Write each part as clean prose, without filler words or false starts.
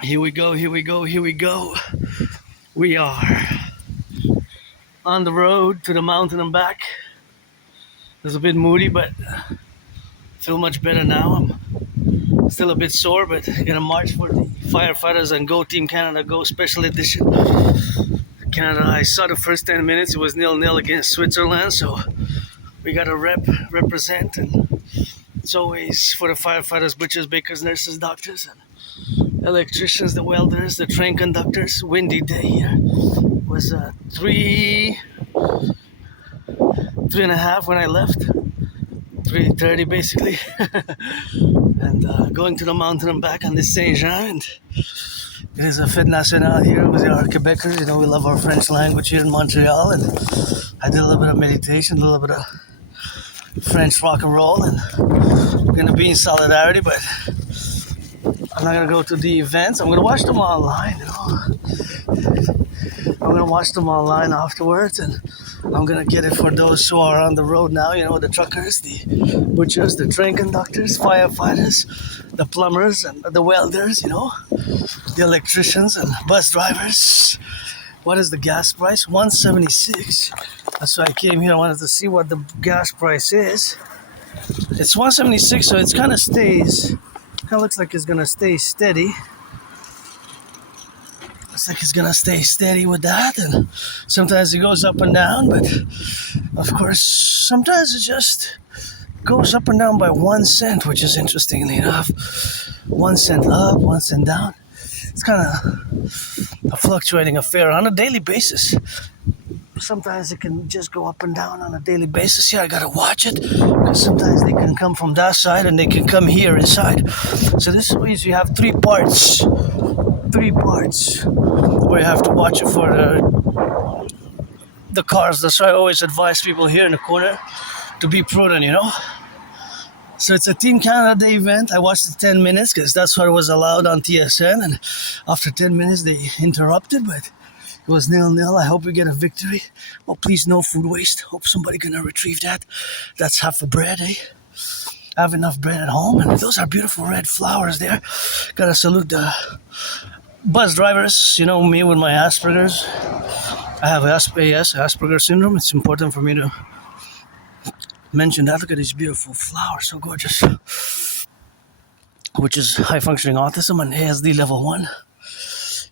Here we go, here we go, here we go. We are on the road to the mountain and back. It was a bit moody, but feel much better now. I'm still a bit sore, but gonna march for the firefighters and Go Team Canada Go Special Edition. Canada, I saw the first 10 minutes, it was 0-0 against Switzerland, so we gotta represent, and it's always for the firefighters, butchers, bakers, nurses, doctors, and electricians, the welders, the train conductors. Windy day here. It was 3.5 when I left. 3:30 basically. And going to the mountain and back on the Saint Jean. And it is a fête nationale here with our Quebecers. You know, we love our French language here in Montreal. And I did a little bit of meditation, a little bit of French rock and roll. And we're going to be in solidarity, but I'm not going to go to the events. I'm going to watch them online, you know. I'm going to watch them online afterwards, and I'm going to get it for those who are on the road now, you know, the truckers, the butchers, the train conductors, firefighters, the plumbers, and the welders, you know, the electricians and bus drivers. What is the gas price? $1.76. That's why I came here. I wanted to see what the gas price is. It's $1.76, so it kind of stays. Kind of looks like it's going to stay steady. Looks like it's gonna stay steady with that, and sometimes it goes up and down, but of course sometimes it just goes up and down by 1 cent, which is interestingly enough. 1 cent up, 1 cent down. It's kind of a fluctuating affair on a daily basis. Sometimes it can just go up and down on a daily basis. Here I gotta watch it, because sometimes they can come from that side and they can come here inside. So this means you have three parts where you have to watch it for the cars. That's why I always advise people here in the corner to be prudent, you know. So it's a Team Canada Day event. I watched it 10 minutes because that's what was allowed on TSN, and after 10 minutes they interrupted, but it was 0-0. I hope we get a victory. Oh, please, no food waste. Hope somebody gonna retrieve that. That's half a bread, eh? I have enough bread at home, and those are beautiful red flowers there. Gotta salute the bus drivers. You know me with my Asperger's. I have Asperger syndrome. It's important for me to mention that. Look at these beautiful flowers, so gorgeous. Which is high functioning autism and ASD level 1.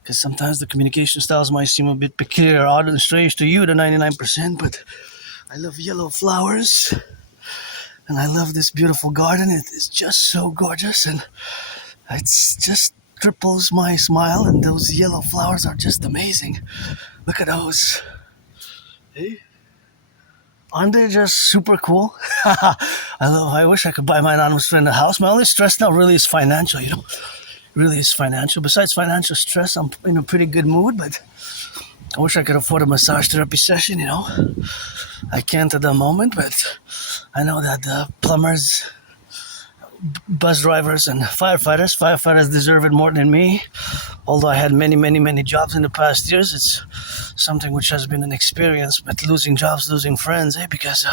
Because sometimes the communication styles might seem a bit peculiar, odd, and strange to you, the 99%, but I love yellow flowers. And I love this beautiful garden. It is just so gorgeous, and it's just triples my smile, and those yellow flowers are just amazing. Look at those. Hey? Aren't they just super cool? I wish I could buy my anonymous friend a house. My only stress now really is financial, you know. Really is financial. Besides financial stress, I'm in a pretty good mood, but I wish I could afford a massage therapy session, you know. I can't at the moment, but I know that the plumbers, bus drivers, and firefighters deserve it more than me. Although I had many jobs in the past years, it's something which has been an experience, but losing jobs, losing friends, because,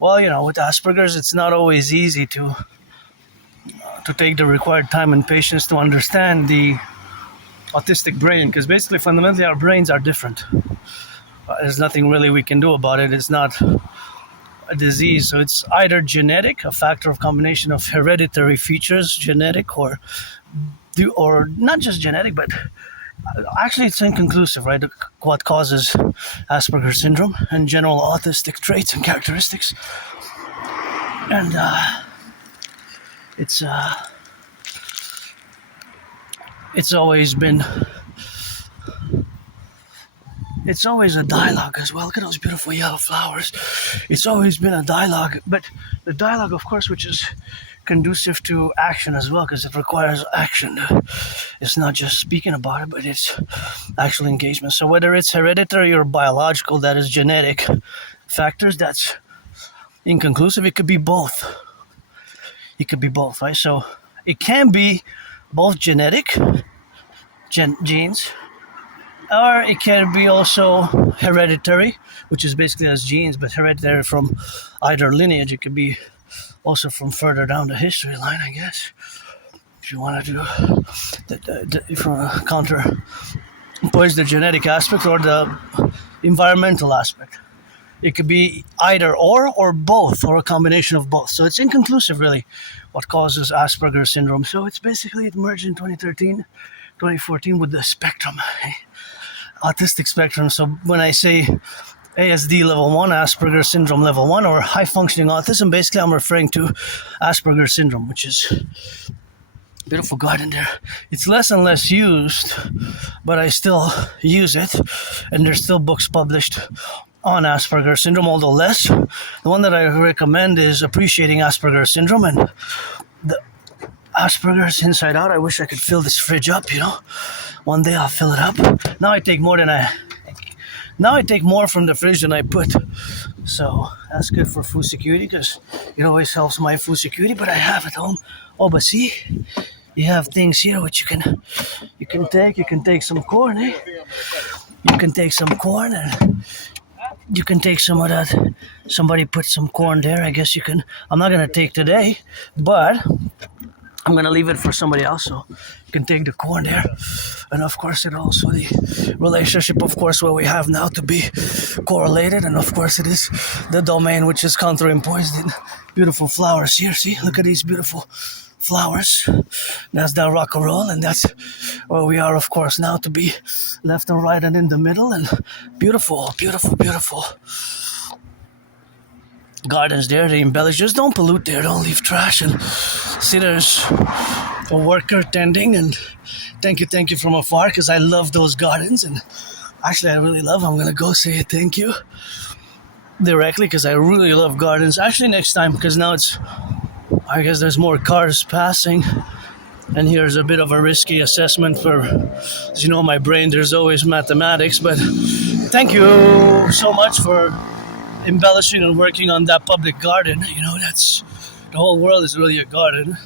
well, you know, with Asperger's, it's not always easy to take the required time and patience to understand the autistic brain, because basically fundamentally our brains are different. There's nothing really we can do about it. It's not a disease, so it's either genetic, a factor of combination of hereditary features, genetic, or not just genetic, but actually it's inconclusive, right? What causes Asperger's syndrome and general autistic traits and characteristics. And it's always a dialogue as well. Look at those beautiful yellow flowers. It's always been a dialogue, but the dialogue, of course, which is conducive to action as well, because it requires action. It's not just speaking about it, but it's actual engagement. So whether it's hereditary or biological, that is genetic factors, that's inconclusive. It could be both. Right? So it can be both genetic genes, or it can be also hereditary, which is basically as genes, but hereditary from either lineage. It could be also from further down the history line, I guess. if you want to do, if you want to counterpose the genetic aspect or the environmental aspect. It could be either or both, or a combination of both. So it's inconclusive, really, what causes Asperger's syndrome. So it's basically, it merged in 2013, 2014 with the spectrum, autistic spectrum. So when I say ASD level 1, Asperger's syndrome level 1, or high functioning autism, basically I'm referring to Asperger's syndrome, which is beautiful garden there. It's less and less used, but I still use it, and there's still books published on Asperger's syndrome, although less. The one that I recommend is Appreciating Asperger's Syndrome, and the Asperger's Inside Out. I wish I could fill this fridge up, One day I'll fill it up. Now I take more from the fridge than I put. So that's good for food security, because it always helps my food security, but I have at home. Oh, but see, you have things here which you can take some corn, You can take some corn, and you can take some of that. Somebody put some corn there. I guess you can. I'm not gonna take today, but I'm gonna leave it for somebody else, so you can take the corn there. And of course, it also the relationship, of course, what we have now to be correlated, and of course, it is the domain which is counterimposed in beautiful flowers here. See, look at these beautiful flowers. That's the Rock&Roll, and that's where we are, of course, now, to be left and right and in the middle, and beautiful, beautiful, beautiful gardens there. They embellish. Just don't pollute there. Don't leave trash. And see, there's a worker tending, and thank you from afar, because I love those gardens, and actually I really love. I'm gonna go say thank you directly, because I really love gardens. Actually, next time, because now I guess there's more cars passing, and here's a bit of a risky assessment for, as you know, my brain, there's always mathematics, but thank you so much for embellishing and working on that public garden. That's, the whole world is really a garden.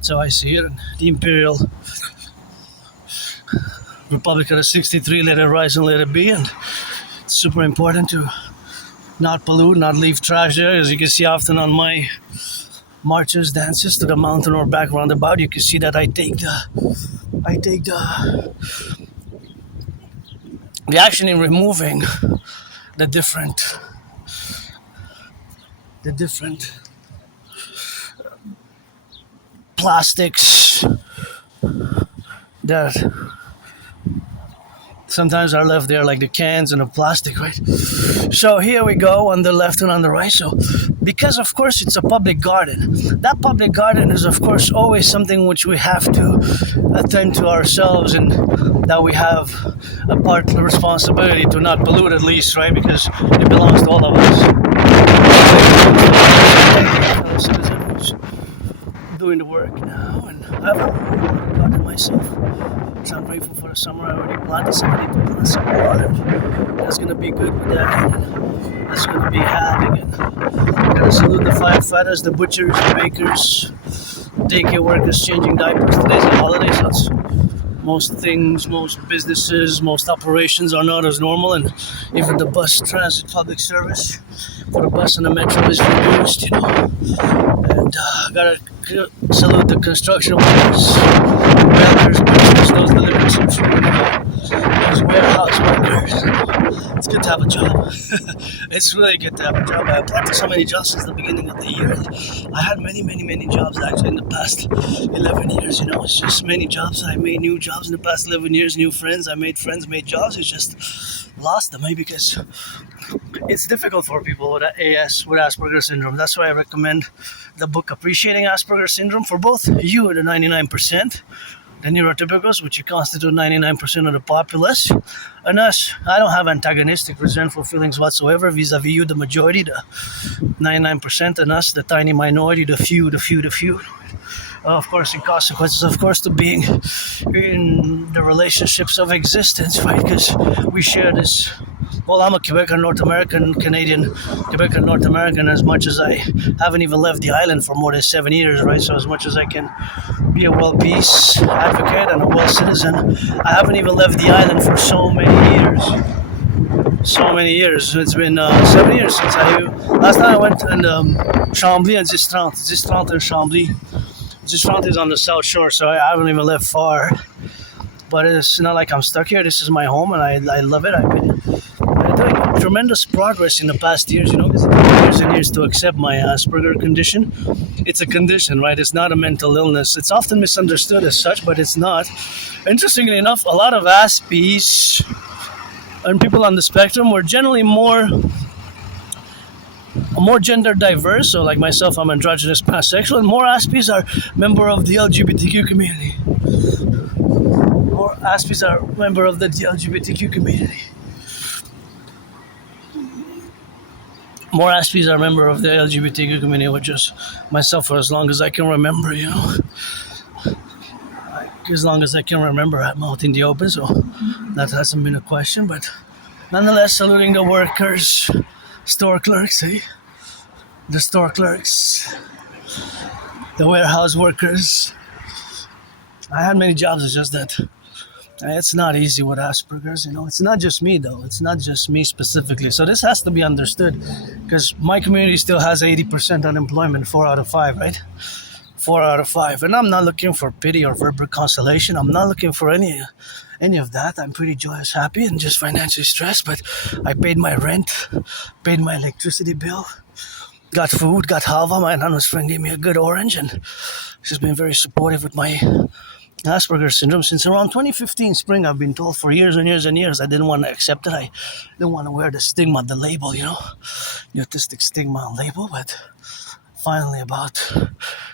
So I see it. The Imperial Republic of the 63, let it rise and let it be, and it's super important to not pollute, not leave trash there. As you can see often on my marches, dances to the mountain or back roundabout, you can see that I take the action in removing the different plastics that sometimes are left there, like the cans and the plastic, right? So here we go, on the left and on the right. So because of course it's a public garden, that public garden is of course always something which we have to attend to ourselves, and that we have a part of the responsibility to not pollute, at least, right? Because it belongs to all of us. Doing the work now, and I have a garden myself. So I'm grateful for the summer. I already planted somebody to plant some more, and that's gonna be good with that. And that's gonna be happening. And I gotta salute the firefighters, the butchers, the bakers, daycare workers changing diapers. Today's a holiday, so it's most things, most businesses, most operations are not as normal, and even the bus transit public service for the bus and the metro is reduced, And gotta salute the construction workers, welders, butchers, those delivering some food, those warehouse workers. It's good to have a job. It's really good to have a job. I applied to so many jobs since the beginning of the year. I had many, many, many jobs actually in the past 11 years. It's just many jobs. I made new jobs in the past 11 years, new friends. I made friends, made jobs. It's just lost them, because it's difficult for people with Asperger's syndrome. That's why I recommend the book Appreciating Asperger's Syndrome for both you, the 99%, the neurotypicals, which constitute 99% of the populace, and us. I don't have antagonistic, resentful feelings whatsoever vis-a-vis you, the majority, the 99%, and us, the tiny minority, the few. Of course, in consequences, of course, to being in the relationships of existence, right? Because we share this. Well, I'm a Quebecer, North American, Canadian, Quebecer, North American, as much as I haven't even left the island for more than 7 years, right? So as much as I can be a world peace advocate and a world citizen, I haven't even left the island for so many years. It's been 7 years since last time I went in Chambly and Zistrant and Chambly This route is on the South Shore, so I haven't even left far. But it's not like I'm stuck here. This is my home, and I love it. I've been doing tremendous progress in the past years, because it took me years and years to accept my Asperger condition. It's a condition, right? It's not a mental illness. It's often misunderstood as such, but it's not. Interestingly enough, a lot of Aspies and people on the spectrum were generally more gender diverse. So like myself, I'm androgynous pansexual, and more Aspies are member of the LGBTQ community. More Aspies are member of the LGBTQ community. More Aspies are member of the LGBTQ community, which is myself for as long as I can remember, As long as I can remember, I'm out in the open, so that hasn't been a question. But nonetheless, saluting the workers, store clerks, the store clerks, the warehouse workers. I had many jobs, it's just that it's not easy with Asperger's, It's not just me, though. It's not just me specifically. So this has to be understood, because my community still has 80% unemployment, 4 out of 5, right? 4 out of 5. And I'm not looking for pity or verbal consolation. I'm not looking for any of that. I'm pretty joyous, happy, and just financially stressed. But I paid my rent, paid my electricity bill, got food, got halva. My nana's friend gave me a good orange, and she's been very supportive with my Asperger's syndrome since around 2015 spring. I've been told for years and years and years I didn't want to accept it. I didn't want to wear the stigma, the label, the autistic stigma label. But finally, about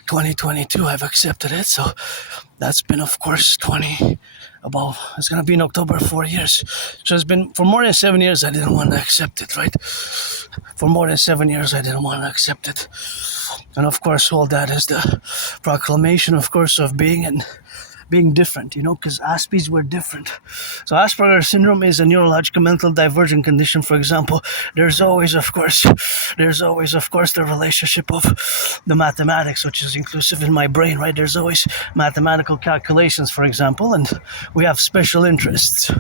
2022, I've accepted it. So that's been, of course, it's going to be in October, 4 years. So it's been, for more than 7 years, I didn't want to accept it, right? For more than 7 years, I didn't want to accept it. And of course, all that is the proclamation, of course, of being different, because Aspies were different. So Asperger's syndrome is a neurological mental divergent condition. For example, there's always, of course, the relationship of the mathematics, which is inclusive in my brain, right? There's always mathematical calculations, for example, and we have special interests.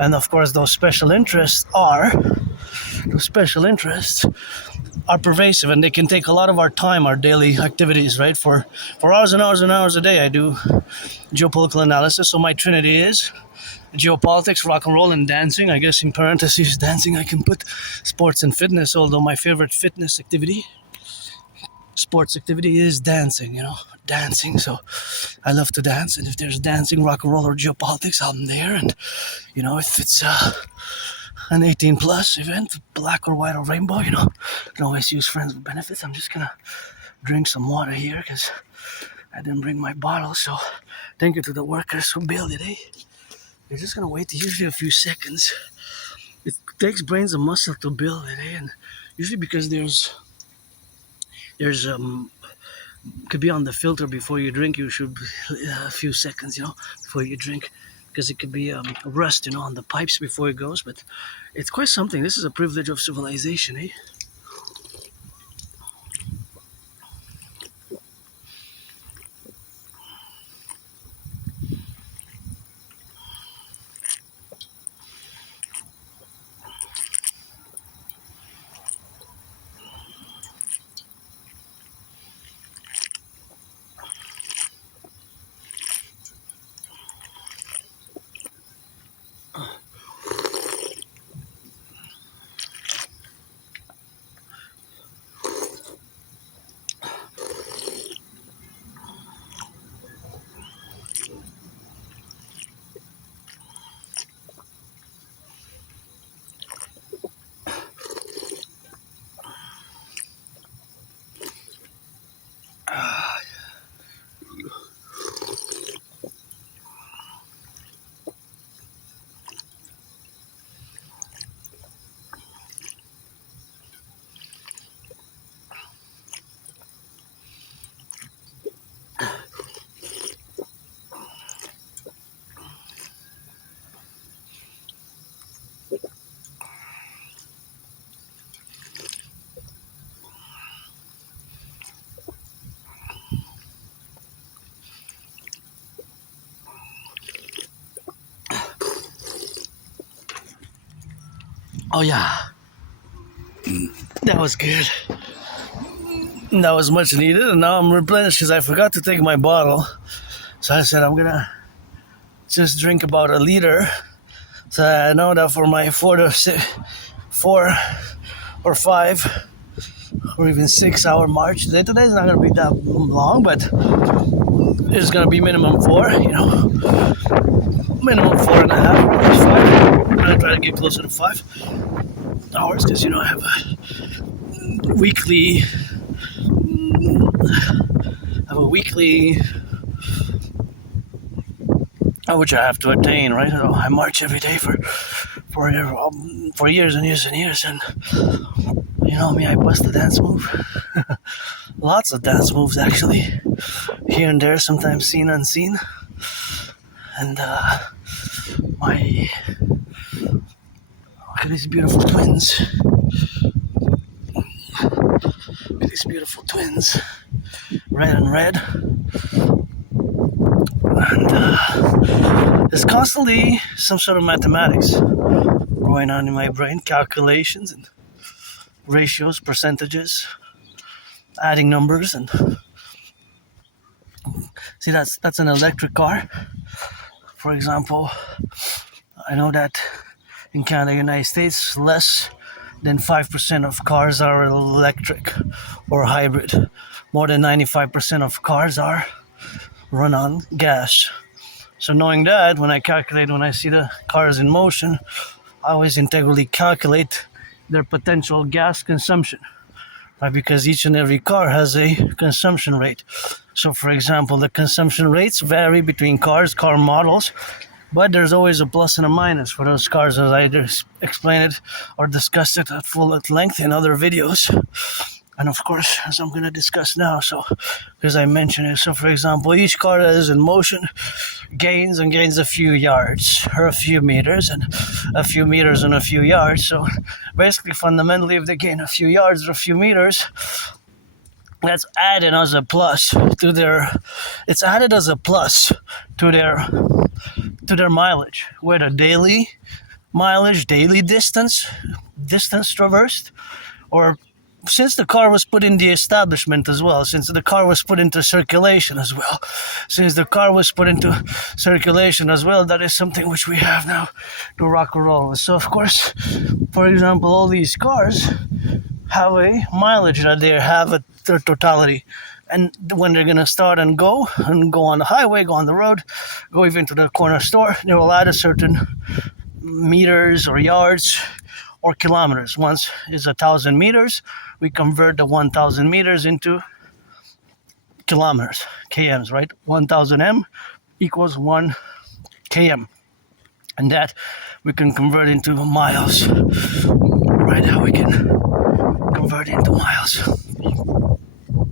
And of course, those special interests are pervasive, and they can take a lot of our time, our daily activities, right? For hours and hours and hours a day, I do geopolitical analysis. So my trinity is geopolitics, rock and roll, and dancing. I guess in parentheses, dancing, I can put sports and fitness, although my favorite sports activity is dancing, dancing. So I love to dance, and if there's dancing, rock and roll, or geopolitics, I'm there. And, if it's an 18 plus event, black or white or rainbow, can always use friends with benefits. I'm just gonna drink some water here because I didn't bring my bottle. So thank you to the workers who built it, They're just gonna wait usually a few seconds. It takes brains and muscle to build it, and usually because there's could be on the filter before you drink. You should a few seconds, before you drink, because it could be rust, on the pipes before it goes. But it's quite something. This is a privilege of civilization, Oh yeah, that was good. that was much needed, and now I'm replenished because I forgot to take my bottle. So I said I'm gonna just drink about a liter. So I know that for my 4 or 5 or even 6 hour march, today's not gonna be that long, but it's gonna be minimum 4, minimum 4.5, or 5. I'm gonna try to get closer to 5 hours because I have a weekly which I have to attain, right? I march every day for years and years and years, and you know me, I bust a dance move. Lots of dance moves, actually, here and there, sometimes seen, unseen. And look at these beautiful twins. Red and red. And there's constantly some sort of mathematics going on in my brain, calculations and ratios, percentages, adding numbers. And see, that's an electric car. For example, I know that in Canada, United States, less than 5% of cars are electric or hybrid. More than 95% of cars are run on gas. So knowing that, when I see the cars in motion, I always integrally calculate their potential gas consumption, right? Because each and every car has a consumption rate. So for example, the consumption rates vary between car models, but there's always a plus and a minus for those cars, as I either explained it or discussed it at length in other videos. And of course, as I'm going to discuss now, so because I mentioned it, so for example, each car that is in motion gains a few yards or a few meters and a few meters and a few yards. So basically, fundamentally, if they gain a few yards or a few meters, that's added as a plus to their. It's added as a plus to their mileage, whether daily mileage, daily distance traversed, or since the car was put in the establishment as well, since the car was put into circulation as well, that is something which we have now to Rock&Roll. So of course, for example, all these cars have a mileage that they have their totality. And when they're going to start and go on the highway, go on the road, go even to the corner store, they will add a certain meters or yards or kilometers. Once is 1,000 meters, we convert the 1,000 meters into kilometers, kms, right? 1,000 m equals 1 km. And that we can convert into miles. Right now we can convert into miles.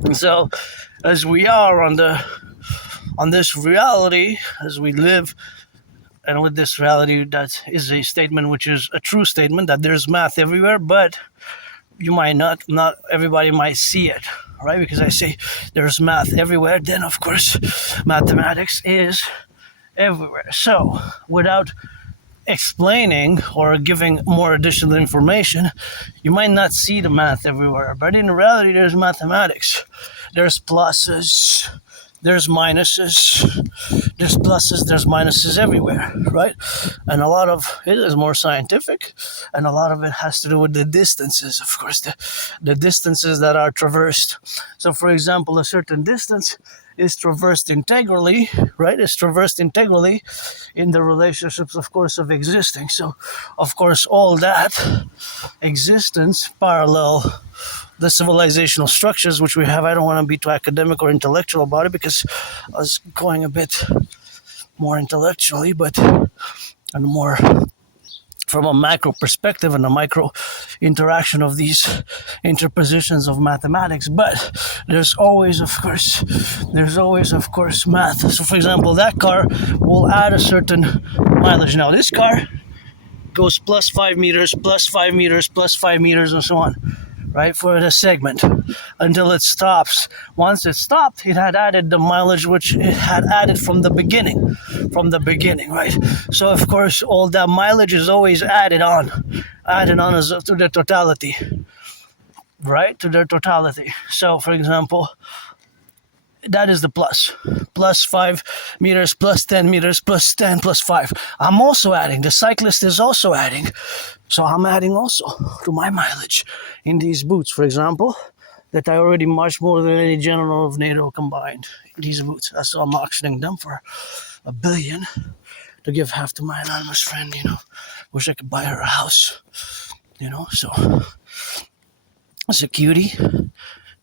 And so, as we are on this reality, as we live, and with this reality, that is a statement which is a true statement, that there's math everywhere, but you might not everybody might see it, right? Because I say there's math everywhere, then of course mathematics is everywhere. So without explaining or giving more additional information, you might not see the math everywhere, but in reality there's mathematics. There's pluses, there's minuses, there's pluses, there's minuses everywhere, right? And a lot of it is more scientific, and a lot of it has to do with the distances, of course, the distances that are traversed. So for example, a certain distance is traversed integrally, right? It's traversed integrally in the relationships, of course, of existing. So, of course, all that existence parallel the civilizational structures which we have. I don't want to be too academic or intellectual about it because I was going a bit more intellectually, but and more from a macro perspective and a micro interaction of these interpositions of mathematics. But there's always of course math. So for example, that car will add a certain mileage. Now this car goes plus 5 meters, plus 5 meters, plus 5 meters, and so on, right, for the segment until it stops. Once it stopped, it had added the mileage which it had added from the beginning, right? So of course all that mileage is always added on as to the totality. right, to their totality. So, for example, that is the plus. Plus 5 meters, plus 10 meters, plus 10, plus 5. I'm also adding. The cyclist is also adding. So I'm adding also to my mileage in these boots, for example, that I already marched more than any general of NATO combined. These boots. So I'm auctioning them for $1 billion to give half to my anonymous friend, Wish I could buy her a house, So that's a cutie.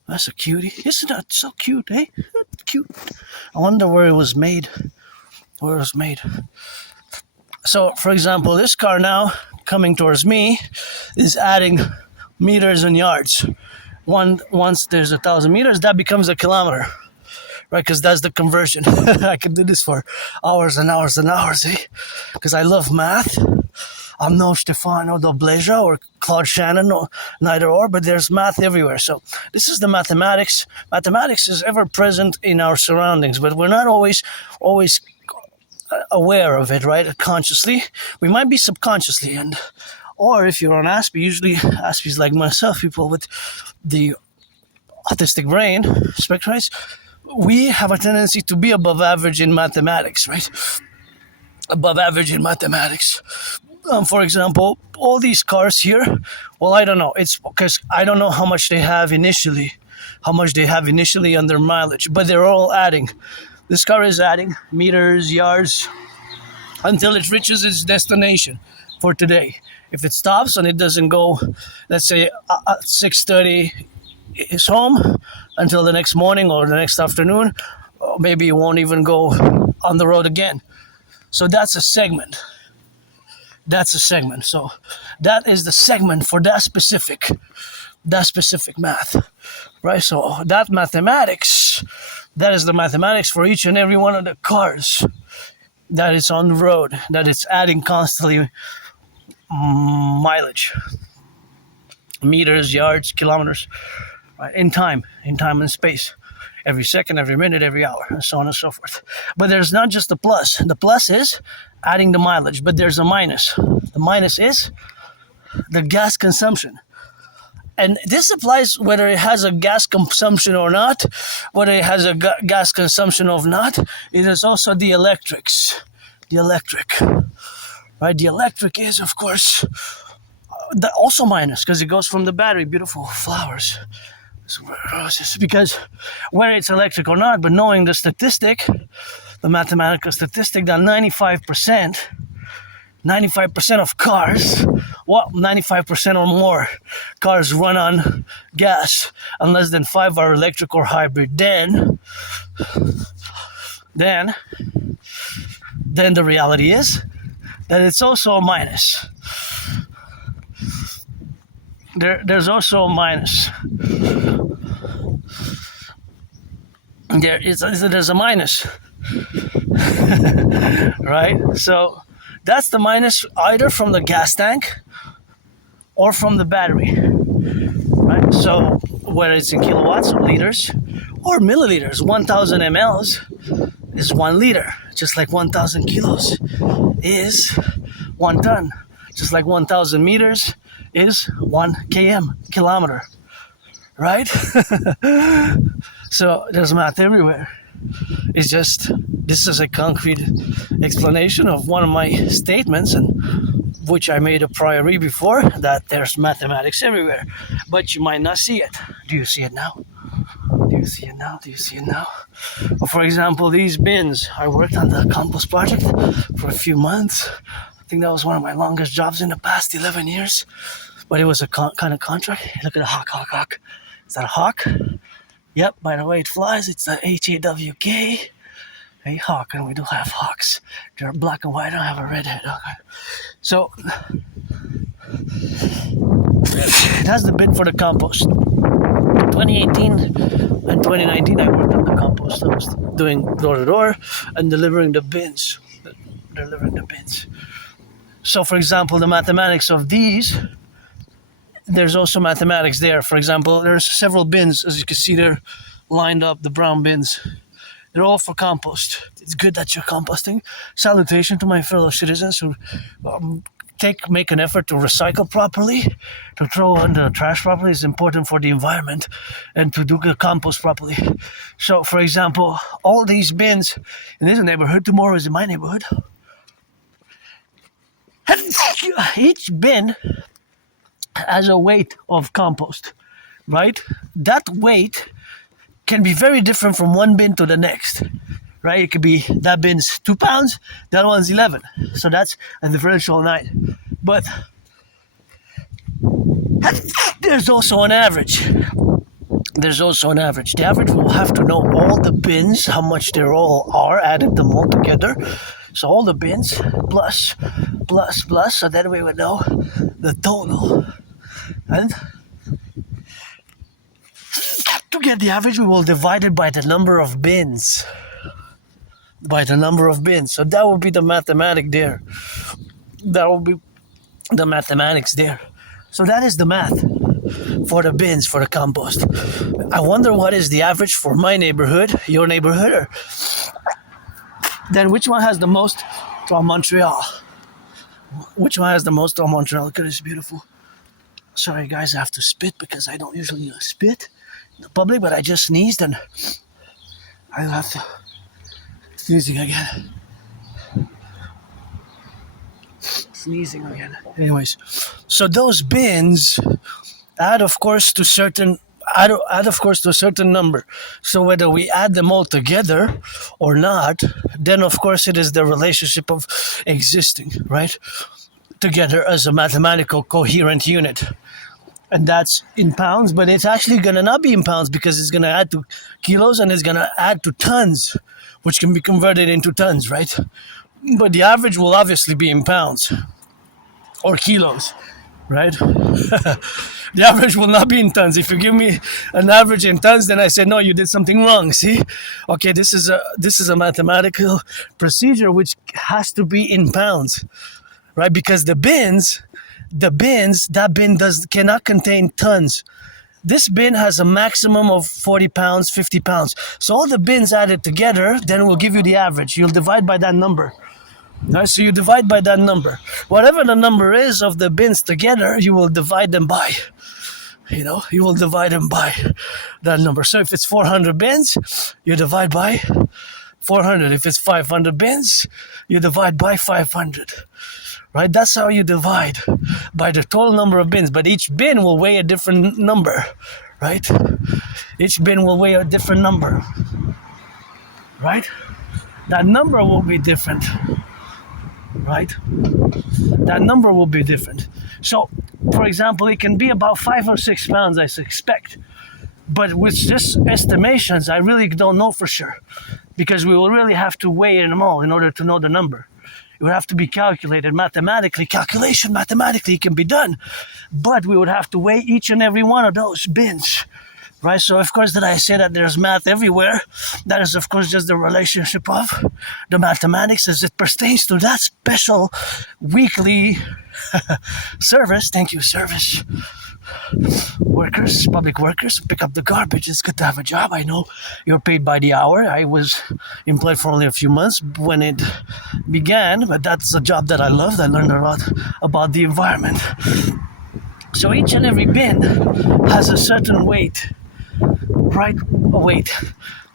That's a cutie. Isn't that so cute, eh? Cute. I wonder where it was made. Where it was made. So, for example, this car now coming towards me is adding meters and yards. Once there's 1,000 meters, that becomes a kilometer, right? Because that's the conversion. I can do this for hours and hours and hours, eh? Because I love math. I'm no Stefano Dobleja or Claude Shannon, or neither or, but there's math everywhere. So this is the mathematics. Mathematics is ever present in our surroundings, but we're not always aware of it, right? Consciously. We might be subconsciously, or if you're on Aspie, usually Aspies like myself, people with the autistic brain spectrum, right? We have a tendency to be above average in mathematics, right? Above average in mathematics. For example, all these cars here, well, I don't know. It's because I don't know how much they have initially on their mileage, but they're all adding. This car is adding meters, yards, until it reaches its destination for today. If it stops and it doesn't go, let's say at 6:30 is home until the next morning or the next afternoon, or maybe it won't even go on the road again. So that's a segment. So that is the segment for that specific math, right? So that mathematics, that is the mathematics for each and every one of the cars that is on the road, that it's adding constantly mileage, meters, yards, kilometers, right? In time and space, every second, every minute, every hour, and so on and so forth. But there's not just the plus. The plus is adding the mileage, but there's a minus. The minus is the gas consumption. And this applies whether it has a gas consumption or not, whether it has a gas consumption or not. It is also the electrics. The electric. Right? The electric is, of course, also minus because it goes from the battery. Beautiful flowers. Roses. Because whether it's electric or not, but knowing the statistic, the mathematical statistic that 95% of cars, 95% or more cars run on gas, and less than 5 are electric or hybrid. Then the reality is that it's also a minus. There's also a minus. There's a minus. Right? So that's the minus either from the gas tank or from the battery. Right? So whether it's in kilowatts or liters or milliliters, 1,000 mLs is 1 liter. Just like 1,000 kilos is 1 ton. Just like 1,000 meters is 1 kilometer. Right? So there's math everywhere. It's just, this is a concrete explanation of one of my statements, and which I made a priori before, that there's mathematics everywhere, but you might not see it. Do you see it now? Do you see it now? Well, for example, these bins. I worked on the compost project for a few months. I think that was one of my longest jobs in the past 11 years. But it was a kind of contract. Look at the hawk. Is that a hawk? Yep, by the way it flies, it's the H-A-W-K. A hawk, and we do have hawks. They're black and white, I don't have a red head. Okay. So, that's the bid for the compost. 2018 and 2019, I worked on the compost. I was doing door-to-door and delivering the bins. So, for example, the mathematics of these, there's also mathematics there. For example, there's several bins, as you can see, they're lined up, the brown bins. They're all for compost. It's good that you're composting. Salutation to my fellow citizens who make an effort to recycle properly, to throw in the trash properly is important for the environment, and to do the compost properly. So, for example, all these bins in this neighborhood, tomorrow is in my neighborhood. Each bin has a weight of compost, right? That weight can be very different from one bin to the next, right? It could be that bin's 2 pounds, that one's 11. So that's a differential 9. But there's also an average. The average will have to know all the bins, how much they all are, added them all together. So all the bins plus, so that we would know the total. And to get the average, we will divide it by the number of bins. So that will be the mathematics there. So that is the math for the bins, for the compost. I wonder what is the average for my neighborhood, your neighborhood, or then which one has the most from Montreal? Which one has the most from Montreal? Look at this, beautiful. Sorry guys, I have to spit because I don't usually spit in the public, but I just sneezed and I have to sneezing again. Anyways, so those bins add of course to a certain number. So whether we add them all together or not, then of course it is the relationship of existing, right? Together as a mathematical coherent unit. And that's in pounds, but it's actually going to not be in pounds because it's going to add to kilos and it's going to add to tons, which can be converted into tons, right? But the average will obviously be in pounds or kilos, right? The average will not be in tons. If you give me an average in tons, then I say, no, you did something wrong. See? Okay, this is a mathematical procedure which has to be in pounds, right? Because that bin cannot contain tons. This bin has a maximum of 40 pounds, 50 pounds. So all the bins added together, then will give you the average. You'll divide by that number. Right, so you divide by that number. Whatever the number is of the bins together, you will divide them by. You will divide them by that number. So if it's 400 bins, you divide by 400. If it's 500 bins, you divide by 500. Right? That's how you divide, by the total number of bins. But each bin will weigh a different number, right? Each bin will weigh a different number, right? That number will be different, right? That number will be different. So, for example, it can be about 5 or 6 pounds, I suspect. But with just estimations, I really don't know for sure, because we will really have to weigh them all in order to know the number. It would have to be calculated mathematically. Calculation mathematically can be done, but we would have to weigh each and every one of those bins, right? So of course, did I say that there's math everywhere? That is of course just the relationship of the mathematics as it pertains to that special weekly service. Thank you, service workers, public workers, pick up the garbage. It's good to have a job. I know you're paid by the hour. I was employed for only a few months when it began, but that's a job that I loved. I learned a lot about the environment. So each and every bin has a certain weight, right? A weight.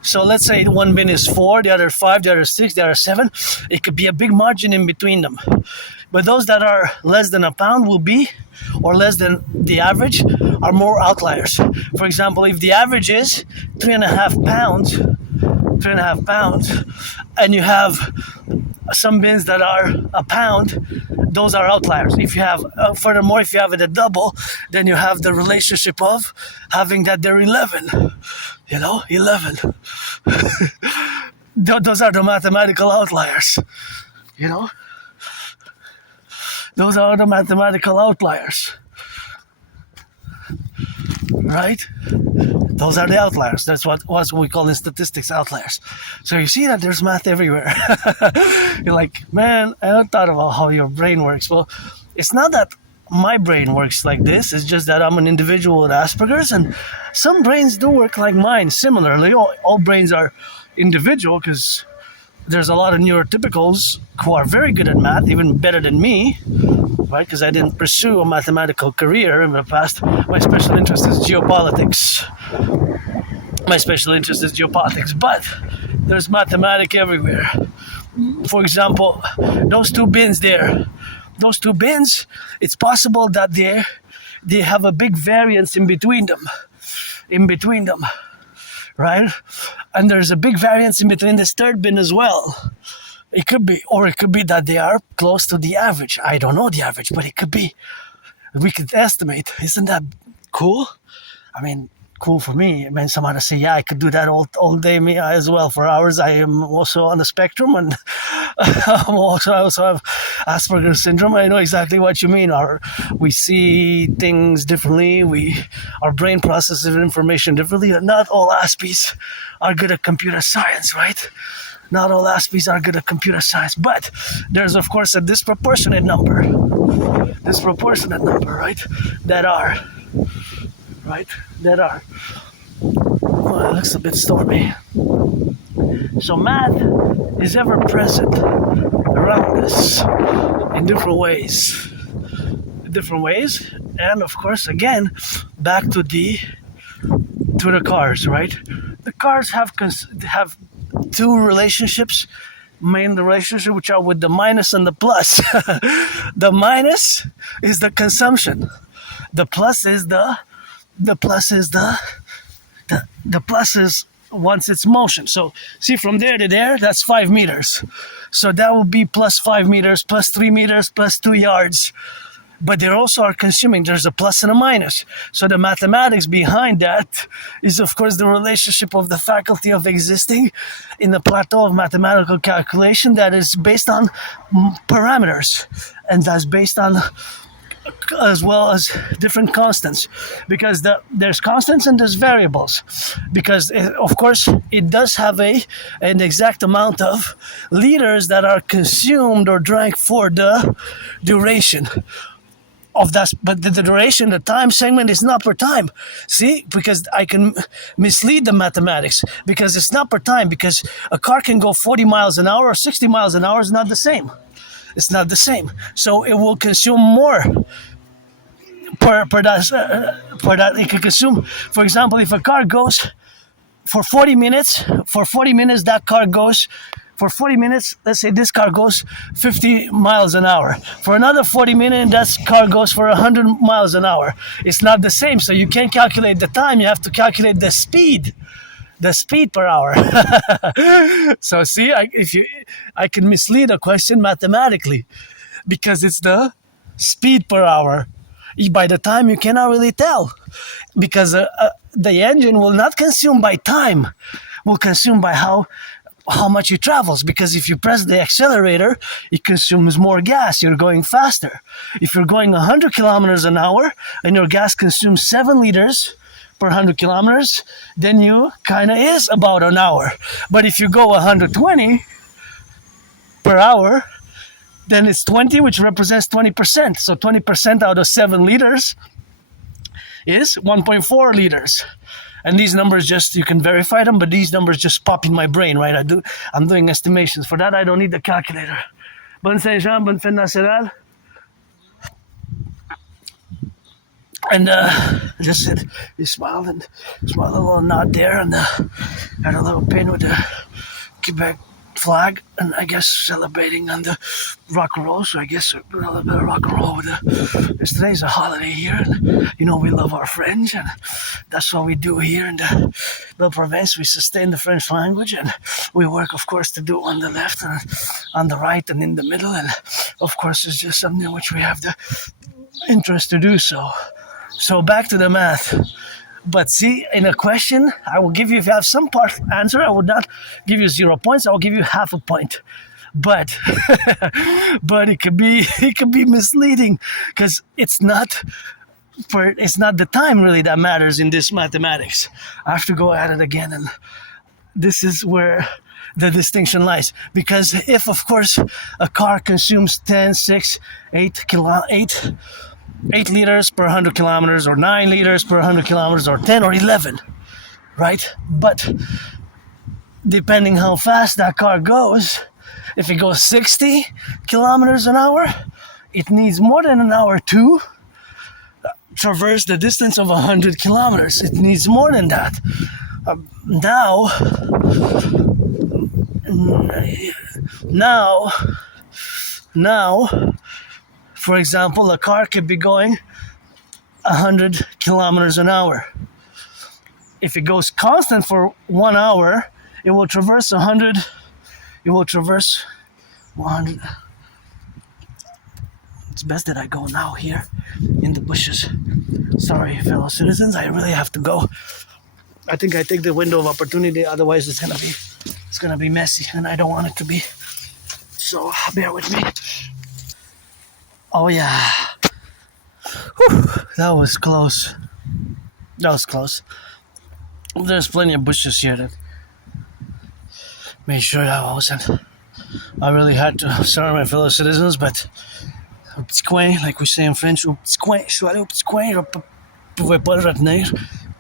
So let's say one bin is 4, the other 5, the other 6, the other 7. It could be a big margin in between them. But those that are less than a pound will be, or less than the average, are more outliers. For example, if the average is 3.5 pounds, and you have some bins that are a pound, those are outliers. If you have, furthermore, if you have it a double, then you have the relationship of having that they're 11. 11. Those are the mathematical outliers. Those are the mathematical outliers, right? Those are the outliers. That's what we call in statistics outliers. So you see that there's math everywhere. You're like, man, I haven't thought about how your brain works. Well, it's not that my brain works like this. It's just that I'm an individual with Asperger's, and some brains do work like mine. Similarly, all brains are individual because there's a lot of neurotypicals who are very good at math, even better than me, right? Because I didn't pursue a mathematical career in the past. My special interest is geopolitics. But there's mathematics everywhere. For example, those two bins, it's possible that they have a big variance in between them, right? And there's a big variance in between this third bin as well. It could be that they are close to the average. I don't know the average, but it could be. We could estimate. Isn't that cool? I mean, cool for me. I mean, somebody say, yeah, I could do that all day, me as well, for hours. I am also on the spectrum, and I also have Asperger's syndrome. I know exactly what you mean. We see things differently. Our brain processes information differently. Not all Aspies are good at computer science, right? Not all Aspies are good at computer science, but there's of course a disproportionate number, right? That are. Well, it looks a bit stormy. So math is ever present around us in different ways. And of course, again, back to the cars, right? The cars have two relationships. Main relationship, which are with the minus and the plus. The minus is the consumption. The plus is once it's motion. So see, from there to there, that's 5 meters. So that will be plus 5 meters, plus 3 meters, plus 2 yards. But they also are consuming. There's a plus and a minus. So the mathematics behind that is, of course, the relationship of the faculty of existing in the plateau of mathematical calculation that is based on parameters, and that's based on as well as different constants, because there's constants and there's variables, because of course it does have an exact amount of liters that are consumed or drank for the duration of that. But the duration, the time segment, is not per time. See, because I can mislead the mathematics, because it's not per time, because a car can go 40 miles an hour or 60 miles an hour. Is not the same. It's not the same. So it will consume more per that it can consume. For example, if a car goes for 40 minutes, that car goes for 40 minutes. Let's say this car goes 50 miles an hour. For another 40 minutes, that car goes for 100 miles an hour. It's not the same. So you can't calculate the time. You have to calculate the speed per hour. So see, I can mislead a question mathematically, because it's the speed per hour. By the time, you cannot really tell, because the engine will not consume by time, will consume by how much it travels. Because if you press the accelerator, it consumes more gas. You're going faster. If you're going 100 kilometers an hour and your gas consumes 7 liters per 100 kilometers, then you kind of is about an hour. But if you go 120 per hour, then it's 20, which represents 20%. So 20% out of 7 liters is 1.4 liters. And these numbers you can verify them, but these numbers just pop in my brain, right? I'm doing estimations. For that, I don't need the calculator. Bonne Saint-Jean, bonne fête nationale. And just said, he smiled a little nod there, and had a little pin with the Quebec flag, and I guess celebrating on the Rock&Roll. So I guess a little bit of Rock&Roll with today's a holiday here, and we love our French, and that's what we do here in the little province. We sustain the French language, and we work, of course, to do on the left and on the right and in the middle, and of course it's just something which we have the interest to do so. So back to the math. But see, in a question, I will give you, if you have some part answer, I will not give you 0 points. I will give you half a point. But it could be misleading, because it's not the time really that matters in this mathematics. I have to go at it again, and this is where the distinction lies. Because if, of course, a car consumes 10, 6, 8 liters per 100 kilometers, or 9 liters per 100 kilometers, or 10 or 11, right? But depending how fast that car goes, if it goes 60 kilometers an hour, it needs more than an hour to traverse the distance of 100 kilometers. It needs more than that. Now, for example, a car could be going 100 kilometers an hour. If it goes constant for 1 hour, it will traverse 100. It will traverse 100. It's best that I go now here in the bushes. Sorry, fellow citizens, I really have to go. I think I take the window of opportunity, otherwise it's gonna be messy, and I don't want it to be. So bear with me. Oh yeah. Whew, that was close. There's plenty of bushes here that made sure that I really had to sorry my fellow citizens, but like we say in French,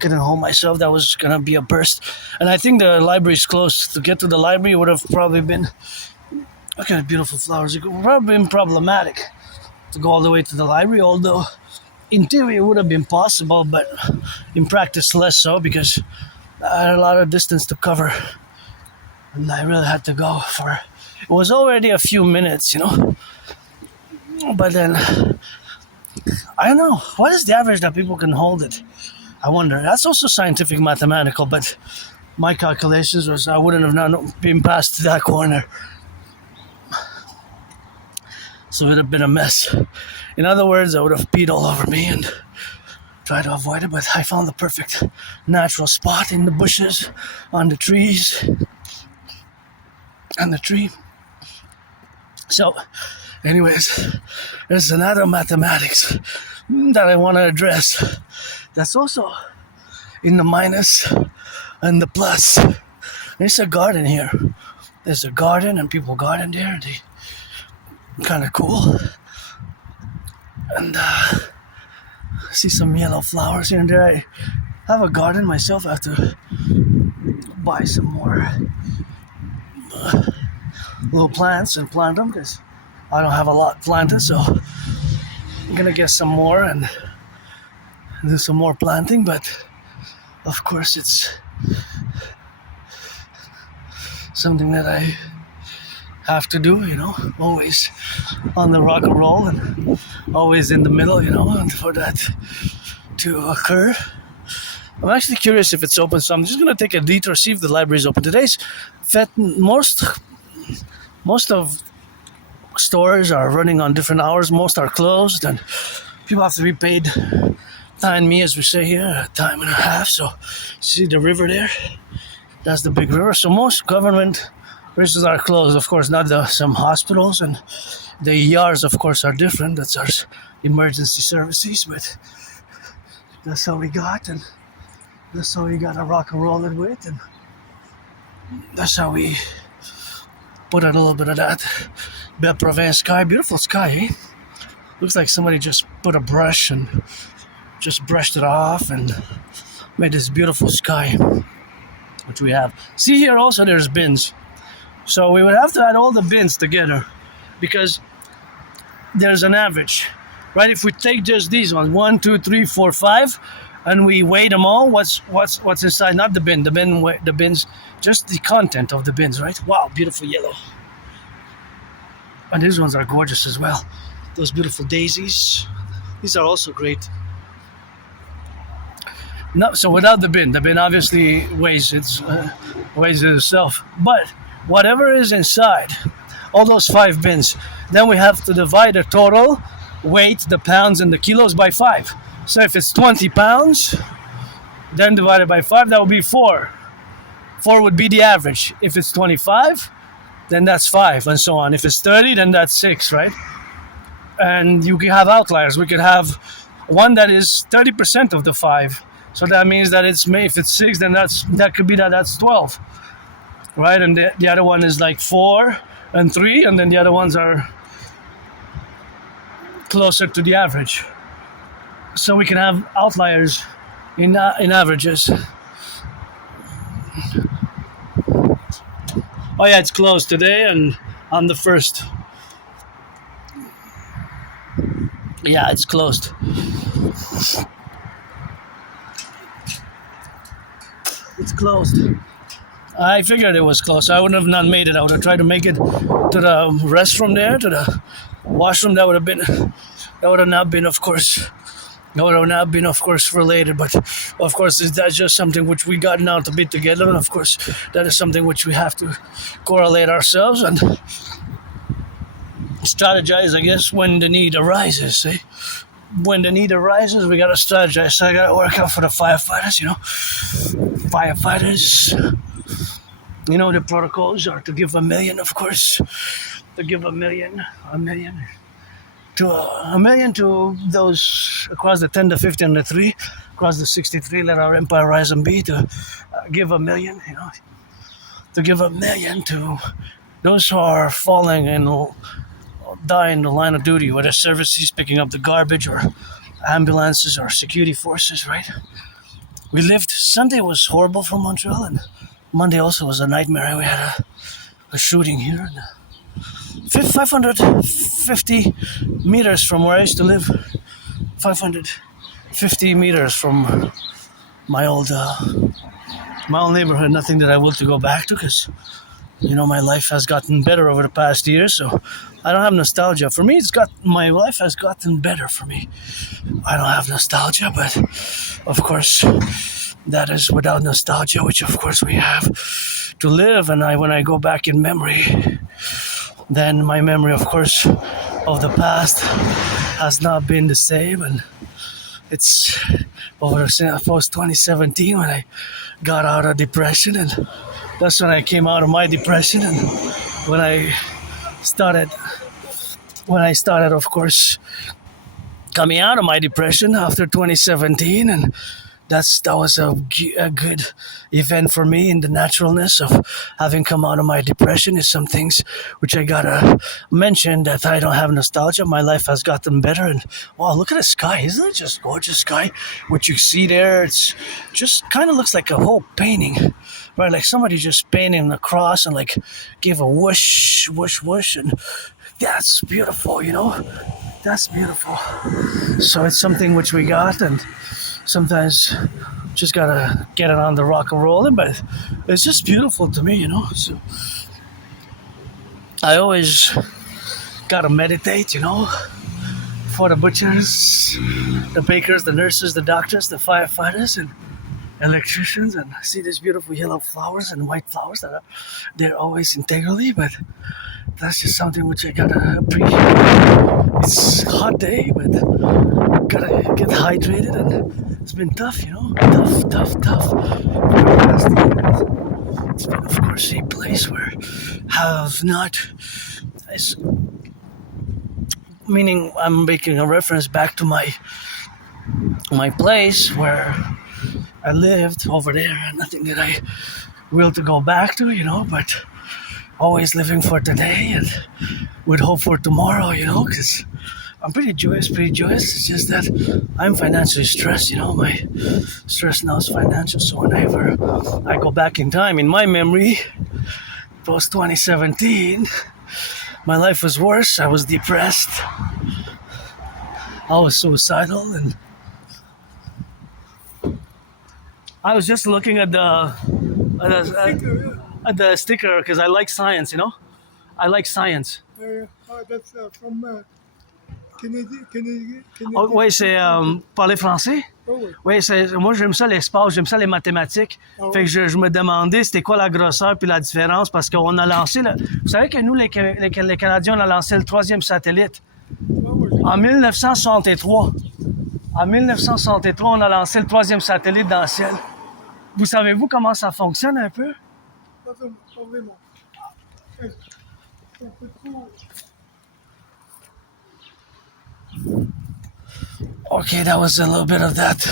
couldn't hold myself. That was gonna be a burst. And I think the library's close. To get to the library would have probably been, look at the beautiful flowers. It would have probably been problematic to go all the way to the library, although in theory it would have been possible, but in practice less so, because I had a lot of distance to cover and I really had to go for it was already a few minutes, but then I don't know, what is the average that people can hold it? I wonder. That's also scientific mathematical, but my calculations was I wouldn't have been past that corner, so it would have been a mess. In other words, I would have peed all over me and tried to avoid it, but I found the perfect natural spot in the bushes, on the trees, and the tree. So, anyways, there's another mathematics that I want to address. That's also in the minus and the plus. There's a garden here. There's a garden and people garden there. They kind of cool. And I see some yellow flowers here and there. I have a garden myself. I have to buy some more little plants and plant them because I don't have a lot planted. So I'm gonna get some more and do some more planting. But of course, it's something that I have to do, always on the rock and roll and always in the middle, and for that to occur. I'm actually curious if it's open, so I'm just going to take a detour, see if the library is open. Today's fait, most of stores are running on different hours, most are closed, and people have to be paid time me, as we say here, a time and a half. So see the river there? That's the big river. So most government bridges are closed, of course, not some hospitals, and the ERs, of course, are different. That's our emergency services, but that's how we got, and that's how we got to rock and roll it with, and that's how we put out a little bit of that Belle Province sky. Beautiful sky, eh? Looks like somebody just put a brush and just brushed it off and made this beautiful sky, which we have. See here also there's bins. So we would have to add all the bins together because there's an average, right? If we take just these ones, 1, 2, 3, 4, 5, and we weigh them all, what's inside? Not the bins, just the content of the bins, right? Wow, beautiful yellow. And these ones are gorgeous as well. Those beautiful daisies. These are also great. No, so without the bin obviously weighs itself. But whatever is inside, all those 5 bins, then we have to divide the total weight, the pounds and the kilos, by 5. So if it's 20 pounds, then divided by 5, that would be 4. 4 would be the average. If it's 25, then that's 5, and so on. If it's 30, then that's 6, right? And you can have outliers. We could have one that is 30% of the 5. So that means that if it's 6, then that's 12, right? And the other one is like 4 and 3, and then the other ones are closer to the average. So we can have outliers in averages. Oh yeah, it's closed today and on the 1st. Yeah, it's closed. It's closed. I figured it was closed. I wouldn't have not made it. I would have tried to make it to the restroom there, to the washroom. That would have not been, of course, that would have not been, of course, related. But of course, that's just something which we got now to be together, and of course, that is something which we have to correlate ourselves and strategize, I guess, when the need arises. Eh? When the need arises, we gotta strategize. So I gotta work out for the firefighters, Firefighters, the protocols are to give $1 million, of course. To give $1 million to those across the 10, the 50, and the 3, across the 63. Let our empire rise and be. To give $1 million, to give $1 million to those who are falling and will die in the line of duty, whether services picking up the garbage or ambulances or security forces. Right? We lived. Sunday was horrible for Montreal, and Monday also was a nightmare. We had a shooting here. 550 meters from where I used to live. 550 meters from my old neighborhood. Nothing that I will to go back to, because my life has gotten better over the past year. So I don't have nostalgia. For me, my life has gotten better for me. I don't have nostalgia, but of course, that is without nostalgia, which of course we have to live. And when I go back in memory, then my memory, of course, of the past has not been the same. And it's over post 2017 when I got out of depression, and that's when I came out of my depression. And when I started, of course, coming out of my depression after 2017, and that was a good event for me in the naturalness of having come out of my depression. Is some things which I gotta mention, that I don't have nostalgia. My life has gotten better, and wow, look at the sky. Isn't it just gorgeous sky? What you see there, it's just kind of looks like a whole painting, right? Like somebody just painted a cross and like gave a whoosh, whoosh, whoosh, and that's beautiful, That's beautiful. So it's something which we got, and sometimes just gotta get it on the rock and rolling, but it's just beautiful to me, So I always gotta meditate, for the butchers, the bakers, the nurses, the doctors, the firefighters, and electricians, and see these beautiful yellow flowers and white flowers that they're always integrally, but that's just something which I gotta appreciate. It's a hot day, but gotta get hydrated, and it's been tough, tough. It's been, of course, a place where meaning I'm making a reference back to my place where I lived over there. Nothing that I will to go back to, but always living for today and with hope for tomorrow, because I'm pretty joyous. It's just that I'm financially stressed, my stress now is financial. So whenever I go back in time, in my memory, post 2017, my life was worse. I was depressed. I was suicidal, and I was just looking at the sticker because I like science, I like science. That's from Canada. Oh, oui, c'est parler français? Oh, oui. Oui, moi j'aime ça l'espace, j'aime ça les mathématiques. Oh, fait que je me demandais c'était quoi la grosseur puis la différence, parce qu'on a lancé, vous savez que nous les Canadiens, on a lancé le 3e satellite en 1963. En 1963, on a lancé le 3e satellite dans le ciel. Vous savez-vous comment ça fonctionne un peu? Pas vraiment. C'est un peu trop. Okay, that was a little bit of that.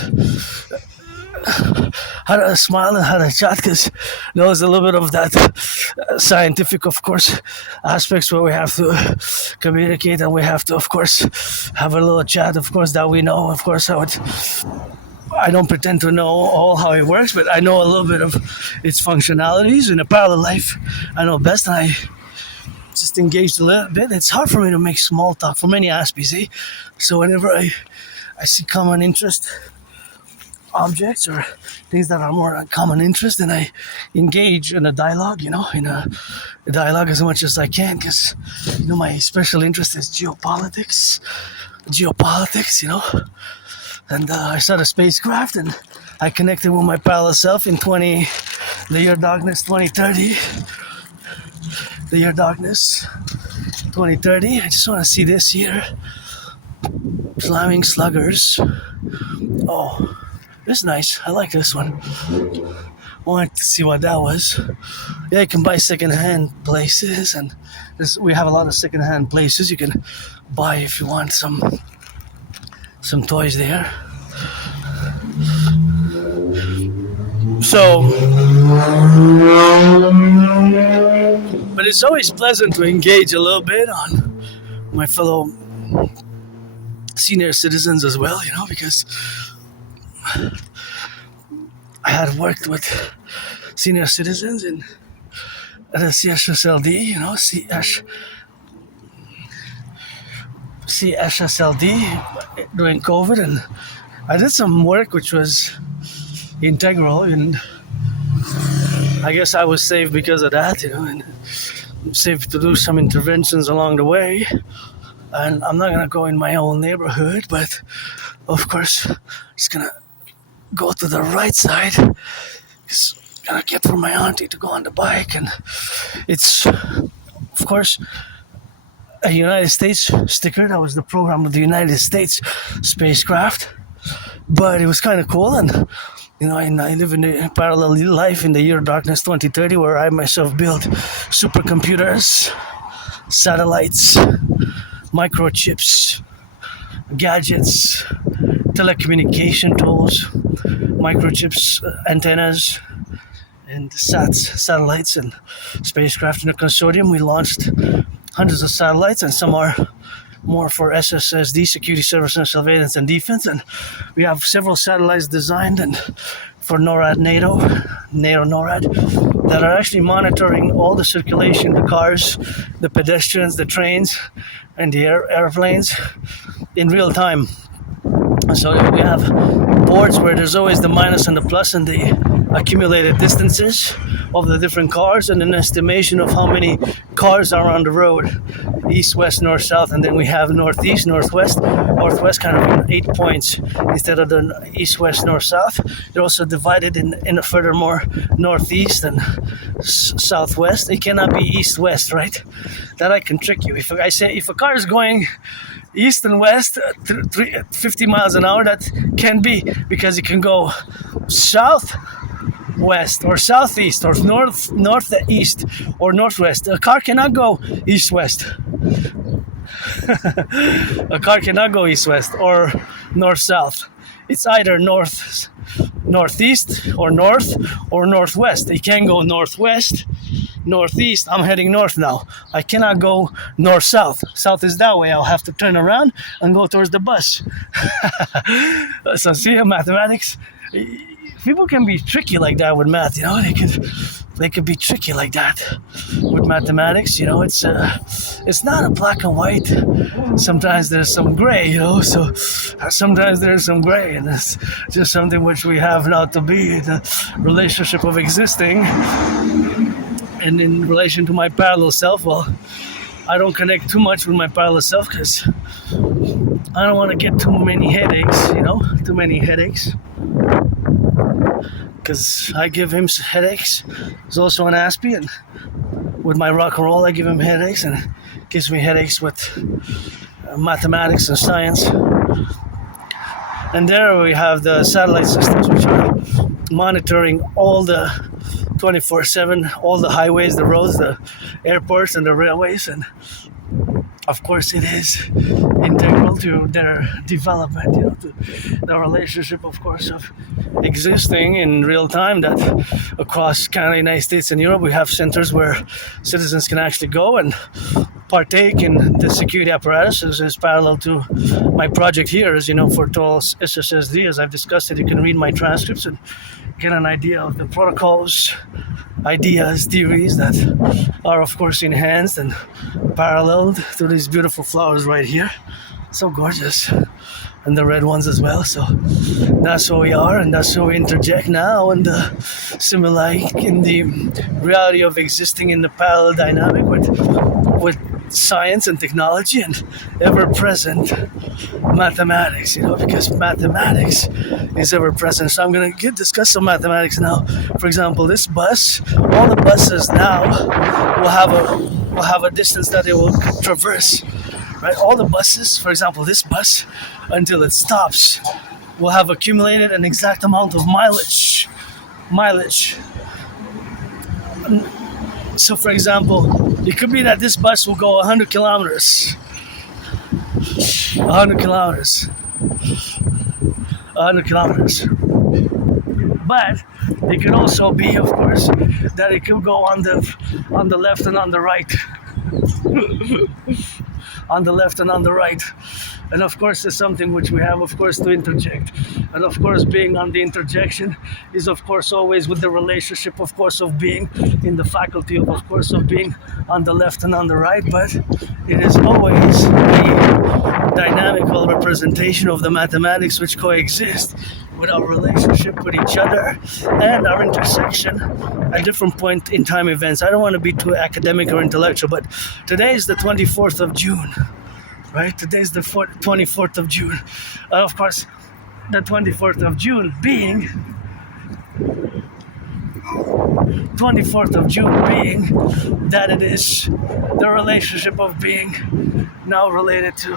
How to smile and how to chat, because there was a little bit of that scientific, of course, aspects where we have to communicate and we have to, of course, have a little chat, of course, that we know, of course, how it I don't pretend to know all how it works, but I know a little bit of its functionalities. In a parallel life, I know best, and I just engaged a little bit. It's hard for me to make small talk for many Aspies, eh? So whenever I see common interest objects or things that are more common interest, and I engage in a dialogue, in a dialogue as much as I can, because my special interest is geopolitics, and I saw the spacecraft, and I connected with my parallel self in the year darkness 2030. The year darkness 2030. I just want to see this here. Flaming sluggers. Oh, this is nice. I like this one. I wanted to see what that was. Yeah, you can buy secondhand places, and we have a lot of secondhand places you can buy if you want some toys there. So, but it's always pleasant to engage a little bit on my fellow senior citizens as well, because I had worked with senior citizens at the CHSLD, CHSLD during COVID, and I did some work which was integral, and I guess I was saved because of that, and saved to do some interventions along the way. And I'm not gonna go in my own neighborhood, but of course, just gonna go to the right side, because I'm gonna get for my auntie to go on the bike, and it's, of course, a United States sticker. That was the program of the United States spacecraft, but it was kind of cool. And I live in a parallel life in the year darkness 2030, where I myself build supercomputers, satellites, microchips, gadgets, telecommunication tools, microchips, antennas, and satellites and spacecraft. In a consortium, we launched hundreds of satellites, and some are more for SSSD, security, service, surveillance, and defense. And we have several satellites designed and for NORAD, NATO, NORAD, that are actually monitoring all the circulation, the cars, the pedestrians, the trains, and the airplanes in real time. So we have boards where there's always the minus and the plus and the accumulated distances of the different cars, and an estimation of how many cars are on the road, east, west, north, south, and then we have northeast, northwest kind of in 8 points instead of the east, west, north, south. They're also divided in a furthermore northeast and southwest. It cannot be east, west, right? That I can trick you. If I say if a car is going east and west 50 miles an hour, that can be, because it can go south west or southeast or northeast or northwest. A car cannot go east-west. A car cannot go east-west or north-south. It's either northeast or north or northwest. It can go northwest, northeast. I'm heading north now. I cannot go north-south. South is that way. I'll have to turn around and go towards the bus. So see, mathematics, people can be tricky like that with math, they could be tricky like that with mathematics. It's not a black and white. Sometimes there's some gray, so sometimes there's some gray, and it's just something which we have now to be the relationship of existing. And in relation to my parallel self, well, I don't connect too much with my parallel self because I don't want to get too many headaches, because I give him headaches. He's also an Aspie, and with my Rock&Roll, I give him headaches, and it gives me headaches with mathematics and science. And there we have the satellite systems, which are monitoring all the 24/7, all the highways, the roads, the airports, and the railways. And of course, it is integral to their development, to the relationship, of course, of existing in real time, that across Canada, United States, and Europe, we have centers where citizens can actually go and partake in the security apparatus is parallel to my project here. As you know, for tools SSSD, as I've discussed it, you can read my transcripts and get an idea of the protocols, ideas, theories that are, of course, enhanced and paralleled to these beautiful flowers right here. So gorgeous. And the red ones as well. So that's where we are, and that's where we interject now, and simulate in the reality of existing in the parallel dynamic with science and technology and ever-present mathematics, because mathematics is ever-present. So I'm going to discuss some mathematics now. For example, this bus, all the buses now will have a distance that it will traverse. Right, all the buses, for example, this bus, until it stops, will have accumulated an exact amount of mileage. So, for example, it could be that this bus will go 100 kilometers. 100 kilometers. 100 kilometers. But it could also be, of course, that it could go on the left and on the right. On the left and on the right. And of course, there's something which we have, of course, to interject. And of course, being on the interjection is, of course, always with the relationship, of course, of being in the faculty of course, of being on the left and on the right. But it is always the dynamical representation of the mathematics which coexist with our relationship with each other and our intersection at different point in time events. I don't want to be too academic or intellectual, but today is the 24th of June, right? Today is the 24th of June. And of course, the 24th of June being 24th of June being that it is the relationship of being now related to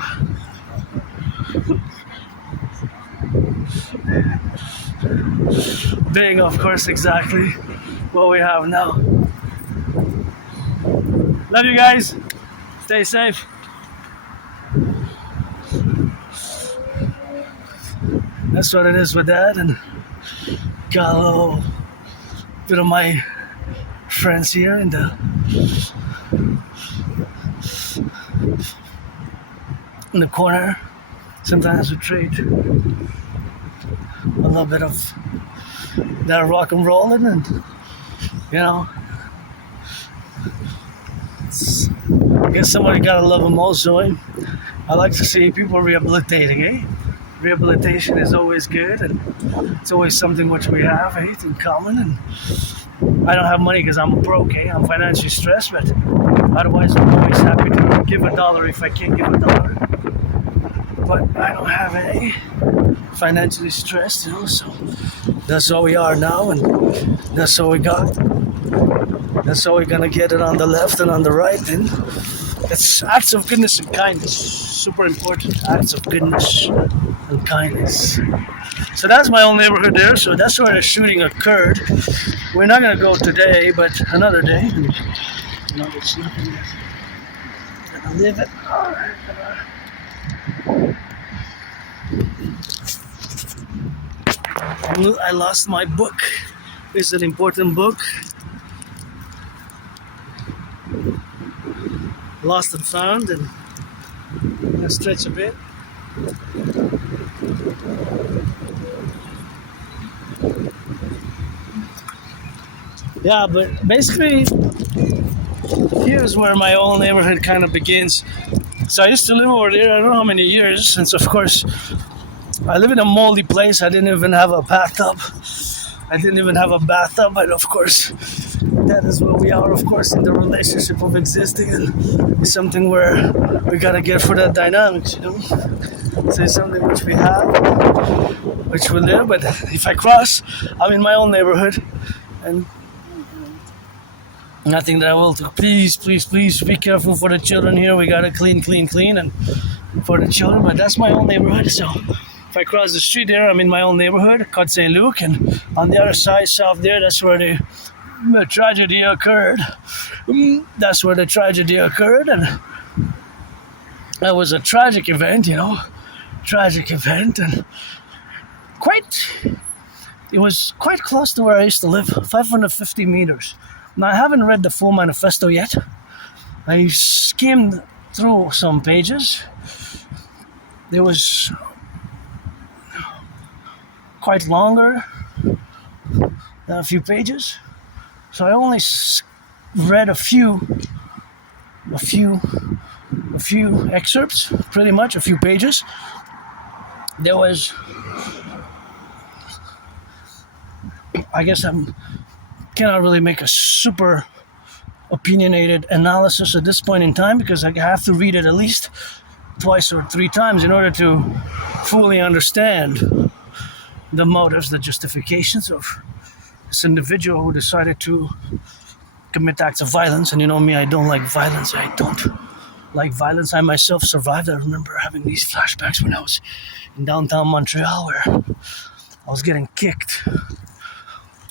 being, of course, exactly what we have now. Love you guys. Stay safe. That's what it is with that, and got a little bit of my friends here in the corner. Sometimes we trade a little bit of that rock and rolling, and I guess somebody gotta love them also. I like to see people rehabilitating. Rehabilitation is always good, and it's always something which we have in common. And I don't have money because I'm broke. I'm financially stressed, but otherwise I'm always happy to give a dollar if I can't give a dollar. But I don't have any financially stressed, so that's all we are now, and that's all we got. That's all we're gonna get it on the left and on the right. And it's acts of goodness and kindness, super important. Acts of goodness and kindness. So that's my own neighborhood there. So that's where the shooting occurred. We're not gonna go today, but another day. It's nothing. Gonna live it. I lost my book. It's an important book. Lost and found, and I'm gonna stretch a bit. Yeah, but basically, here's where my old neighborhood kind of begins. So I used to live over there, I don't know how many years, since of course, I live in a moldy place. I didn't even have a bathtub. But of course, that is where we are, of course, in the relationship of existing, and it's something where we gotta get for that dynamics, So it's something which we have, which we live, but if I cross, I'm in my own neighborhood, and nothing that I will do. Please be careful for the children here. We gotta clean, and for the children, but that's my own neighborhood, so if I cross the street there, I'm in my own neighborhood, called St. Luke, and on the other side, south there, that's where the tragedy occurred. And that was a tragic event, and it was quite close to where I used to live, 550 meters. Now, I haven't read the full manifesto yet, I skimmed through some pages. There was quite longer than a few pages, so I only read a few excerpts, pretty much a few pages. There was, I guess I cannot really make a super opinionated analysis at this point in time because I have to read it at least twice or three times in order to fully understand the motives, the justifications of this individual who decided to commit acts of violence. And you know me, I don't like violence. I don't like violence. I myself survived. I remember having these flashbacks when I was in downtown Montreal where I was getting kicked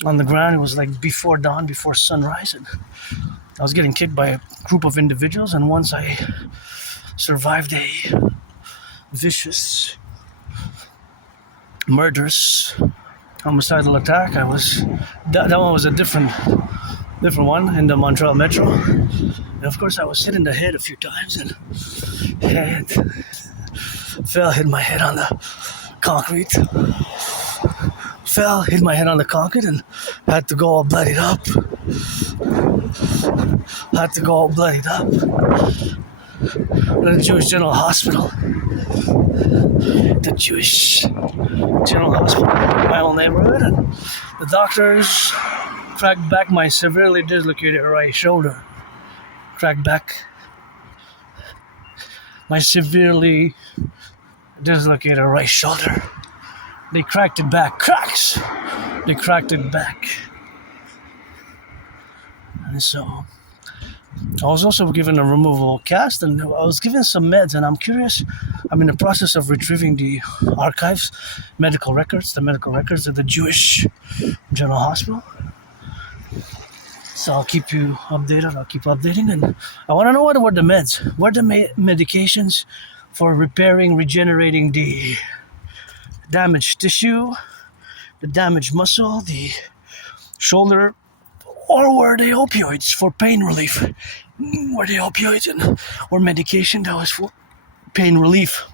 on the ground. It was like before dawn, before sunrise, and I was getting kicked by a group of individuals. And once I survived a vicious, murderous, homicidal attack, that one was a different one in the Montreal Metro. And of course, I was hit in the head a few times and hit my head on the concrete. Hit my head on the concrete and had to go all bloodied up. In the Jewish General Hospital. The Jewish General Hospital in my own neighborhood. And the doctors cracked back my severely dislocated right shoulder. Cracked back my severely dislocated right shoulder. They cracked it back. Cracks! They cracked it back. And so I was also given a removable cast, and I was given some meds, and I'm curious. I'm in the process of retrieving the archives, the medical records of the Jewish General Hospital. So I'll keep you updated. I'll keep updating, and I want to know what were the meds. What are the medications for repairing, regenerating the damaged tissue, the damaged muscle, the shoulder, or were they opioids for pain relief? Were they opioids or medication that was for pain relief?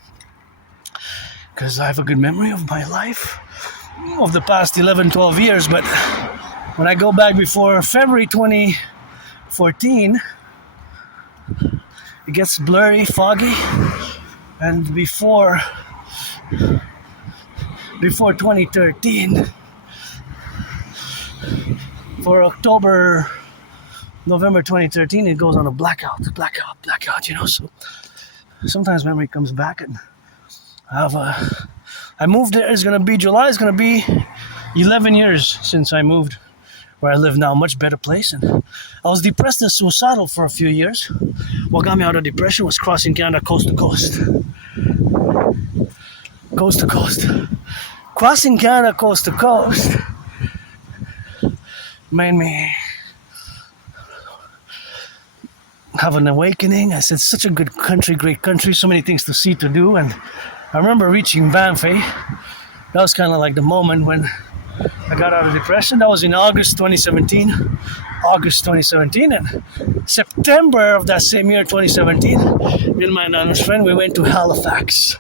Because I have a good memory of my life, of the past 11, 12 years, but when I go back before February 2014, it gets blurry, foggy, and before 2013, for November 2013, it goes on a blackout, so sometimes memory comes back, and I moved there. It's going to be July. It's going to be 11 years since I moved where I live now. Much better place. And I was depressed and suicidal for a few years. What got me out of depression was crossing Canada coast to coast. Crossing Canada coast to coast made me have an awakening. I said, such a good country, great country, so many things to see, to do. And I remember reaching Banff. That was kind of like the moment when I got out of depression. That was in August 2017. And September of that same year, 2017, me and my anonymous friend, we went to Halifax,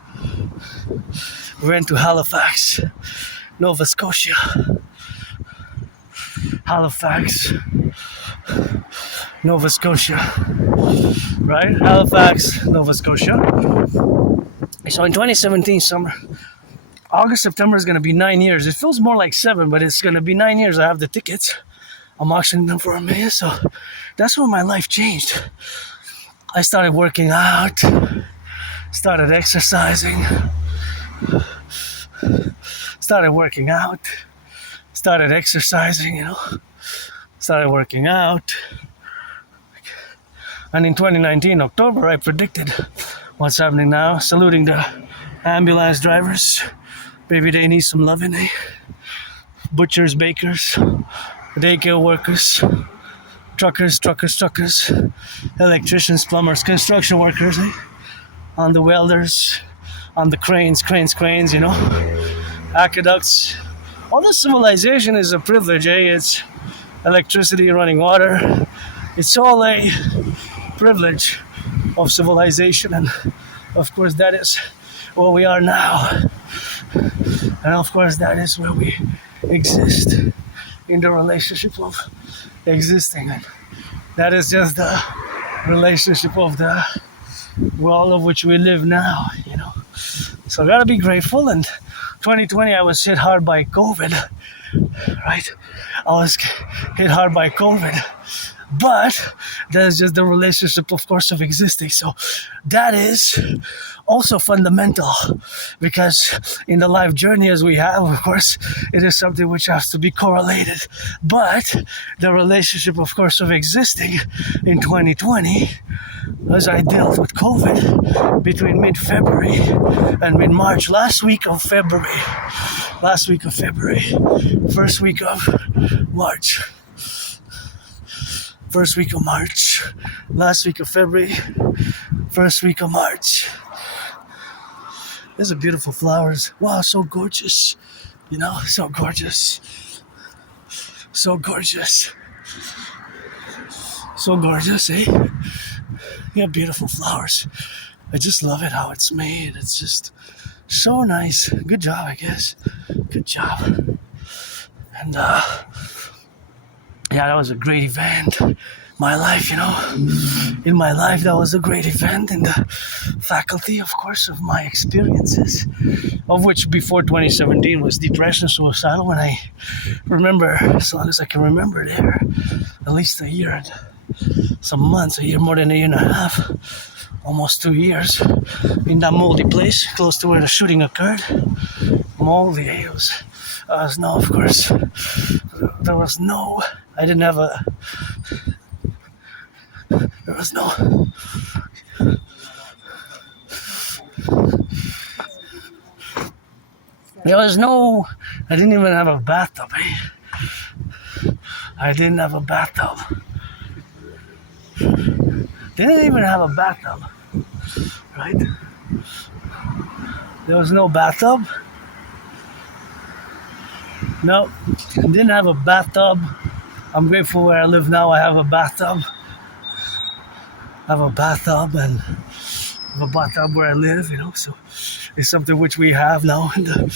Nova Scotia. Halifax, Nova Scotia. Right? Halifax, Nova Scotia. So in 2017 summer, August, September is going to be 9 years. It feels more like 7, but it's going to be 9 years. I have the tickets. I'm auctioning them for $1 million. So that's when my life changed. I started working out, started exercising, started working out. And in 2019, October, I predicted what's happening now. Saluting the ambulance drivers. Maybe they need some loving, eh? Butchers, bakers, daycare workers, truckers, electricians, plumbers, construction workers, eh? On the welders, on the cranes, aqueducts. All this civilization is a privilege, eh? It's electricity, running water. It's all a privilege of civilization, and of course that is where we are now, and of course that is where we exist in the relationship of existing, and that is just the relationship of the world of which we live now, you know. So I gotta be grateful. And 2020 I was hit hard by COVID, right? I was hit hard by COVID, but that's just the relationship, of course, of existing. So that is also fundamental, because in the life journey as we have, of course, it is something which has to be correlated. But the relationship, of course, of existing in 2020, as I dealt with COVID between mid-February and mid-March, last week of February, first week of March, last week of February, first week of March. These are beautiful flowers. Wow, so gorgeous. You know, so gorgeous. So gorgeous. So gorgeous, eh? Yeah, beautiful flowers. I just love it how it's made. It's just so nice. Good job, I guess. Good job. And yeah, that was a great event. My life, you know, in my life, that was a great event. In the faculty, of course, of my experiences, of which before 2017 was depression, suicidal. When I remember, as long as I can remember, there, at least a year and some months, a year, more than a year and a half, almost 2 years, in that moldy place close to where the shooting occurred. Moldy, it was no, of course, there was no, I didn't have a, there was no, I didn't even have a bathtub, eh? I didn't have a bathtub. Didn't even have a bathtub, right? There was no bathtub. No, didn't have a bathtub. I'm grateful where I live now. I have a bathtub. I have a bathtub and have a bathtub where I live, you know, so it's something which we have now in the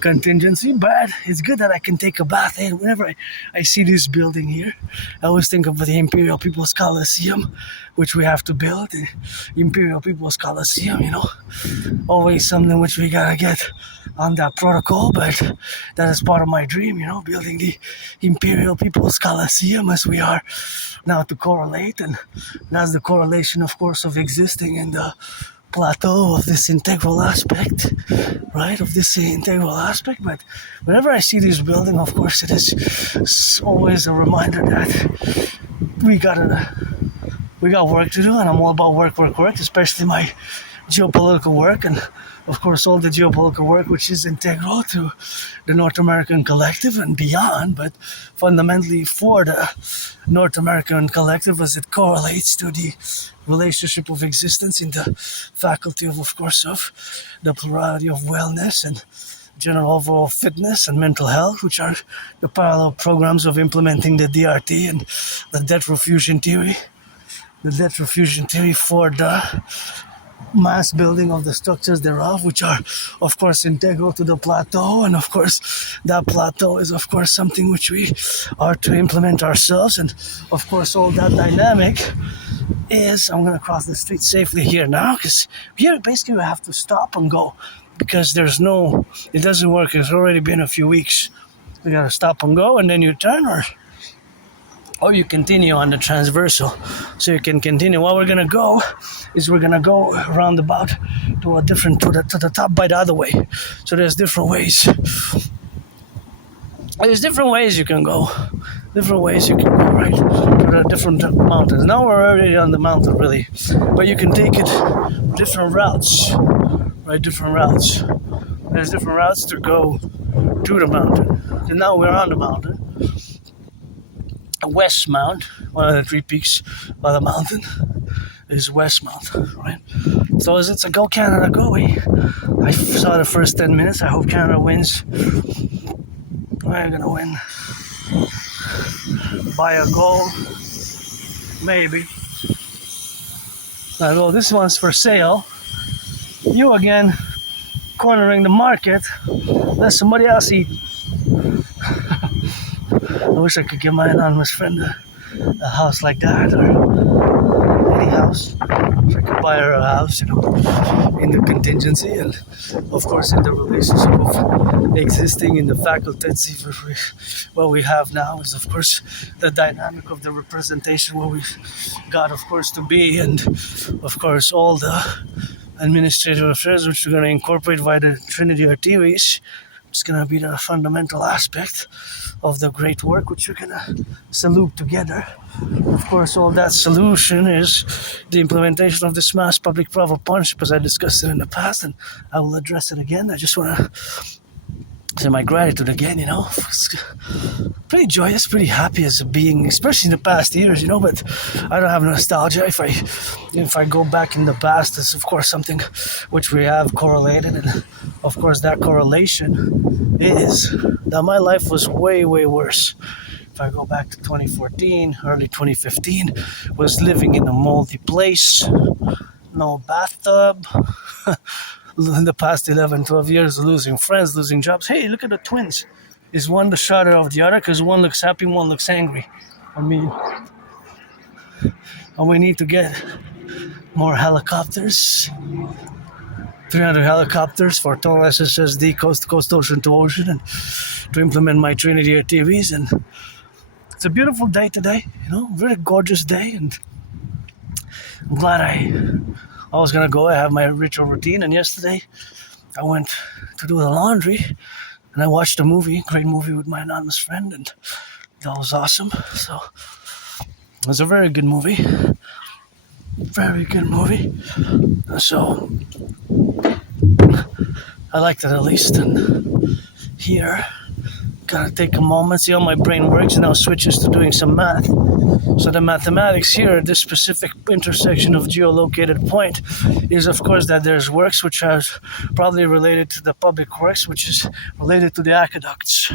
contingency, but it's good that I can take a bath. And whenever I see this building here, I always think of the Imperial People's Coliseum, which we have to build, the Imperial People's Coliseum, you know, always something which we gotta get on that protocol, but that is part of my dream, you know, building the Imperial People's Coliseum as we are now to correlate, and that's the correlation, of course, of existing in the plateau of this integral aspect, right, of this integral aspect. But whenever I see this building, of course, it is always a reminder that we got work to do, and I'm all about work, especially my geopolitical work, and of course all the geopolitical work which is integral to the North American Collective and beyond, but fundamentally for the North American Collective as it correlates to the relationship of existence in the faculty of course, of the plurality of wellness and general overall fitness and mental health, which are the parallel programs of implementing the DRT and the debt refusion theory. The debt refusion theory for the mass building of the structures thereof, which are, of course, integral to the plateau. And, of course, that plateau is, of course, something which we are to implement ourselves. And, of course, all that dynamic is, I'm going to cross the street safely here now, because here, basically, we have to stop and go, because it doesn't work. It's already been a few weeks. We got to stop and go, and then you turn, or you continue on the transversal. So you can continue. What we're gonna go is we're gonna go roundabout to the top by the other way. So there's different ways. There's different ways you can go. Right? To the different mountains. Now we're already on the mountain, really. But you can take it different routes. Right? Different routes. There's different routes to go to the mountain. And now we're on the mountain. West Mount, one of the 3 peaks of the mountain, is West Mount, right? So it's a go Canada, go away. I saw the first 10 minutes. I hope Canada wins. We're gonna win by a goal, maybe. Well, this one's for sale. You again, cornering the market. Let somebody else eat. I wish I could give my anonymous friend a house like that, or any house. If I could buy her a house, in the contingency, and of course in the relationship of existing in the faculty. What we have now is, of course, the dynamic of the representation where we got, of course, to be, and of course all the administrative affairs which we're going to incorporate via the Trinity activities. It's going to be the fundamental aspect of the great work which we're going to salute together. Of course, all that solution is the implementation of this mass public-private partnership, as I discussed it in the past, and I will address it again. I just want to say my gratitude again, It's pretty joyous, pretty happy as a being, especially in the past years, but I don't have nostalgia. If I go back in the past, it's of course something which we have correlated, and of course that correlation is that my life was way, way worse. If I go back to 2014, early 2015, was living in a moldy place, no bathtub. In the past 11, 12 years, losing friends, losing jobs. Hey, look at the twins. Is one the shadow of the other? Because one looks happy, one looks angry. And we need to get more helicopters. 300 helicopters for total SSSD, coast to coast, ocean to ocean, and to implement my Trinity TVs. And it's a beautiful day today, very gorgeous day. And I'm glad I was going to go. I have my ritual routine. And yesterday, I went to do the laundry. And I watched a great movie with my anonymous friend. And that was awesome. So it was a very good movie. Very good movie. So I liked it at least. And here, gotta take a moment, see how my brain works, and now switches to doing some math. So the mathematics here, this specific intersection of geolocated point, is of course that there's works which are probably related to the public works, which is related to the aqueducts,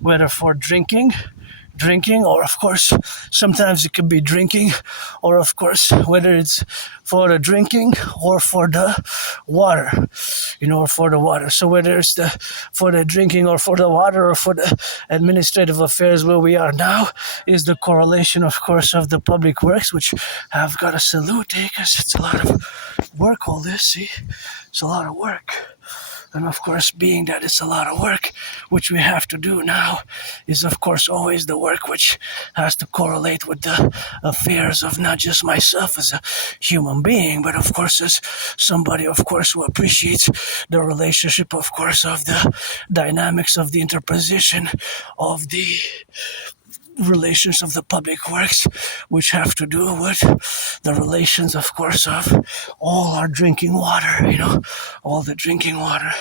whether for drinking, or of course sometimes it could be drinking, or of course whether it's for the drinking or for the water, or for the water. So whether it's for the drinking or for the water or for the administrative affairs where we are now is the correlation, of course, of the public works, which have got to salute, because it's a lot of work, all this, see, it's a lot of work. And of course, being that it's a lot of work, which we have to do now, is of course always the work which has to correlate with the affairs of not just myself as a human being, but of course as somebody, of course, who appreciates the relationship, of course, of the dynamics of the interposition of the relations of the public works, which have to do with the relations, of course, of all our drinking water, all the drinking water,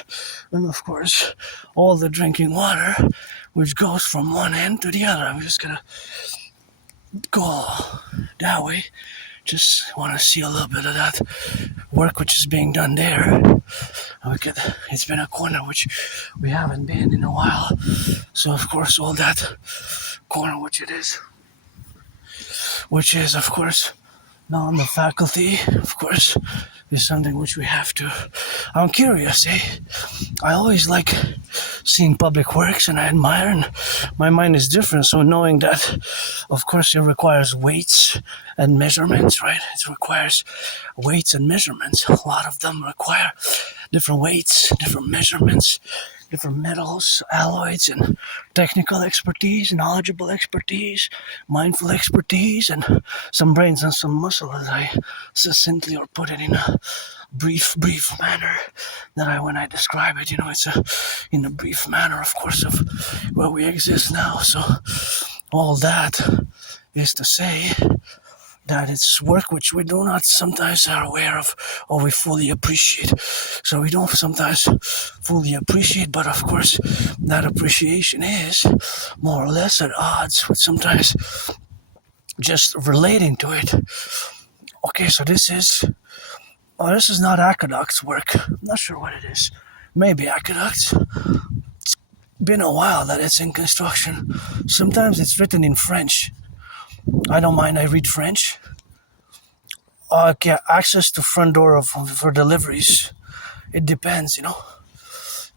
and of course, all the drinking water, which goes from one end to the other. I'm just gonna go that way. Just want to see a little bit of that work which is being done there. It's been a corner which we haven't been in a while. So, of course, all that corner which is, of course, now on the faculty, of course, is something which we have to. I'm curious, I always like seeing public works, and I admire, and my mind is different. So knowing that, of course, it requires weights and measurements, right? It requires weights and measurements. A lot of them require different weights, different measurements, different metals, alloys, and technical expertise, knowledgeable expertise, mindful expertise, and some brains and some muscle, as I succinctly or put it in a brief manner that when I describe it, it's in a brief manner, of course, of where we exist now. So all that is to say that it's work which we do not sometimes are aware of or we fully appreciate. So we don't sometimes fully appreciate, but of course that appreciation is more or less at odds with sometimes just relating to it. Okay, so this is not aqueducts work. I'm not sure what it is. Maybe aqueducts. It's been a while that it's in construction. Sometimes it's written in French. I don't mind, I read French. access to front door for deliveries. It depends,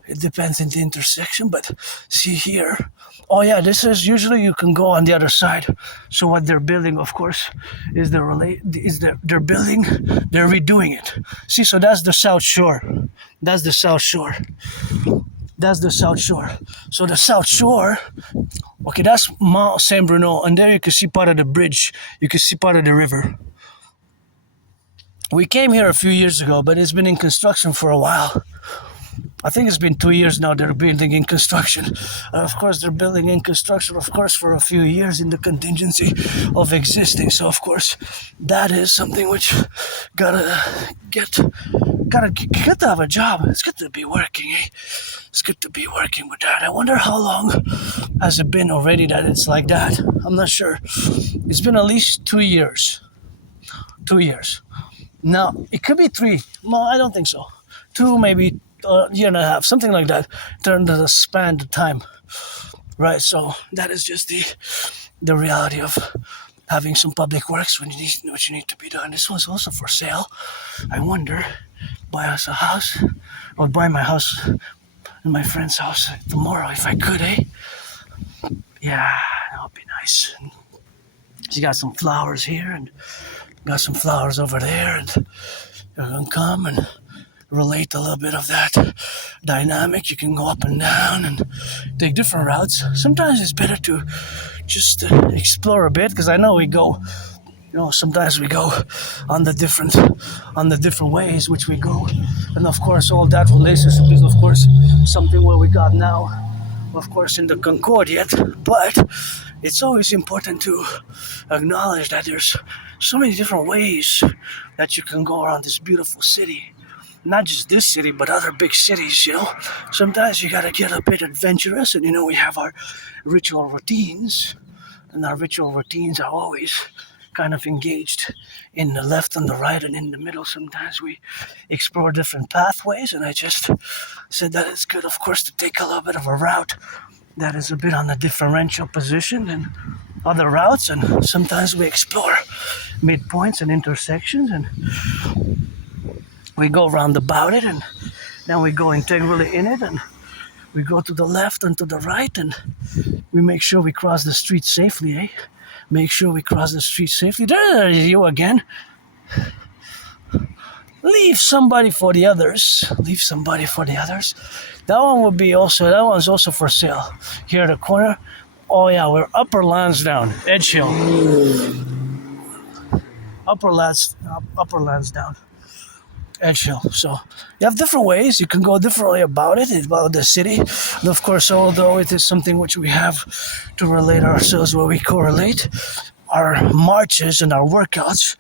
It depends in the intersection, but see here. Oh yeah, this is usually you can go on the other side. So what they're building, of course, is they're redoing it. See, so that's the South Shore. That's the South Shore. That's the South Shore. So the South Shore, okay, that's Mount Saint Bruno, and there you can see part of the bridge. You can see part of the river. We came here a few years ago, but it's been in construction for a while. I think it's been 2 years now they're building in construction. Of course, they're building in construction, of course, for a few years in the contingency of existing. So, of course, that is something which gotta have a job. It's good to be working, eh? It's good to be working with that. I wonder how long has it been already that it's like that. I'm not sure. It's been at least 2 years. 2 years. Now, it could be 3. No, I don't think so. 2, maybe a year and a half, something like that. Turn to the span of time. Right, so that is just the reality of having some public works when you need what you need to be done. This one's also for sale. I wonder, buy us a house, or buy my house and my friend's house tomorrow if I could, eh? Yeah, that would be nice. She got some flowers here and got some flowers over there, and you're gonna come and relate a little bit of that dynamic. You can go up and down and take different routes. Sometimes it's better to just explore a bit, because I know we go, sometimes we go on the different ways which we go, and of course all that relationship is of course something where we got now, of course, in the Concord yet, but it's always important to acknowledge that there's so many different ways that you can go around this beautiful city. Not just this city, but other big cities, Sometimes you gotta get a bit adventurous, and we have our ritual routines, and our ritual routines are always kind of engaged in the left and the right and in the middle. Sometimes we explore different pathways, and I just said that it's good, of course, to take a little bit of a route that is a bit on a differential position than other routes, and sometimes we explore midpoints and intersections, and we go round about it, and then we go integrally in it, and we go to the left and to the right, and we make sure we cross the street safely, eh? Make sure we cross the street safely. There you again. Leave somebody for the others. Leave somebody for the others. That one's also for sale. Here at the corner. Oh yeah, we're Upper Lansdowne, Edge Hill. Upper Lansdowne. Edge Hill. So you have different ways. You can go differently about the city. And of course, although it is something which we have to relate ourselves, where we correlate our marches and our workouts,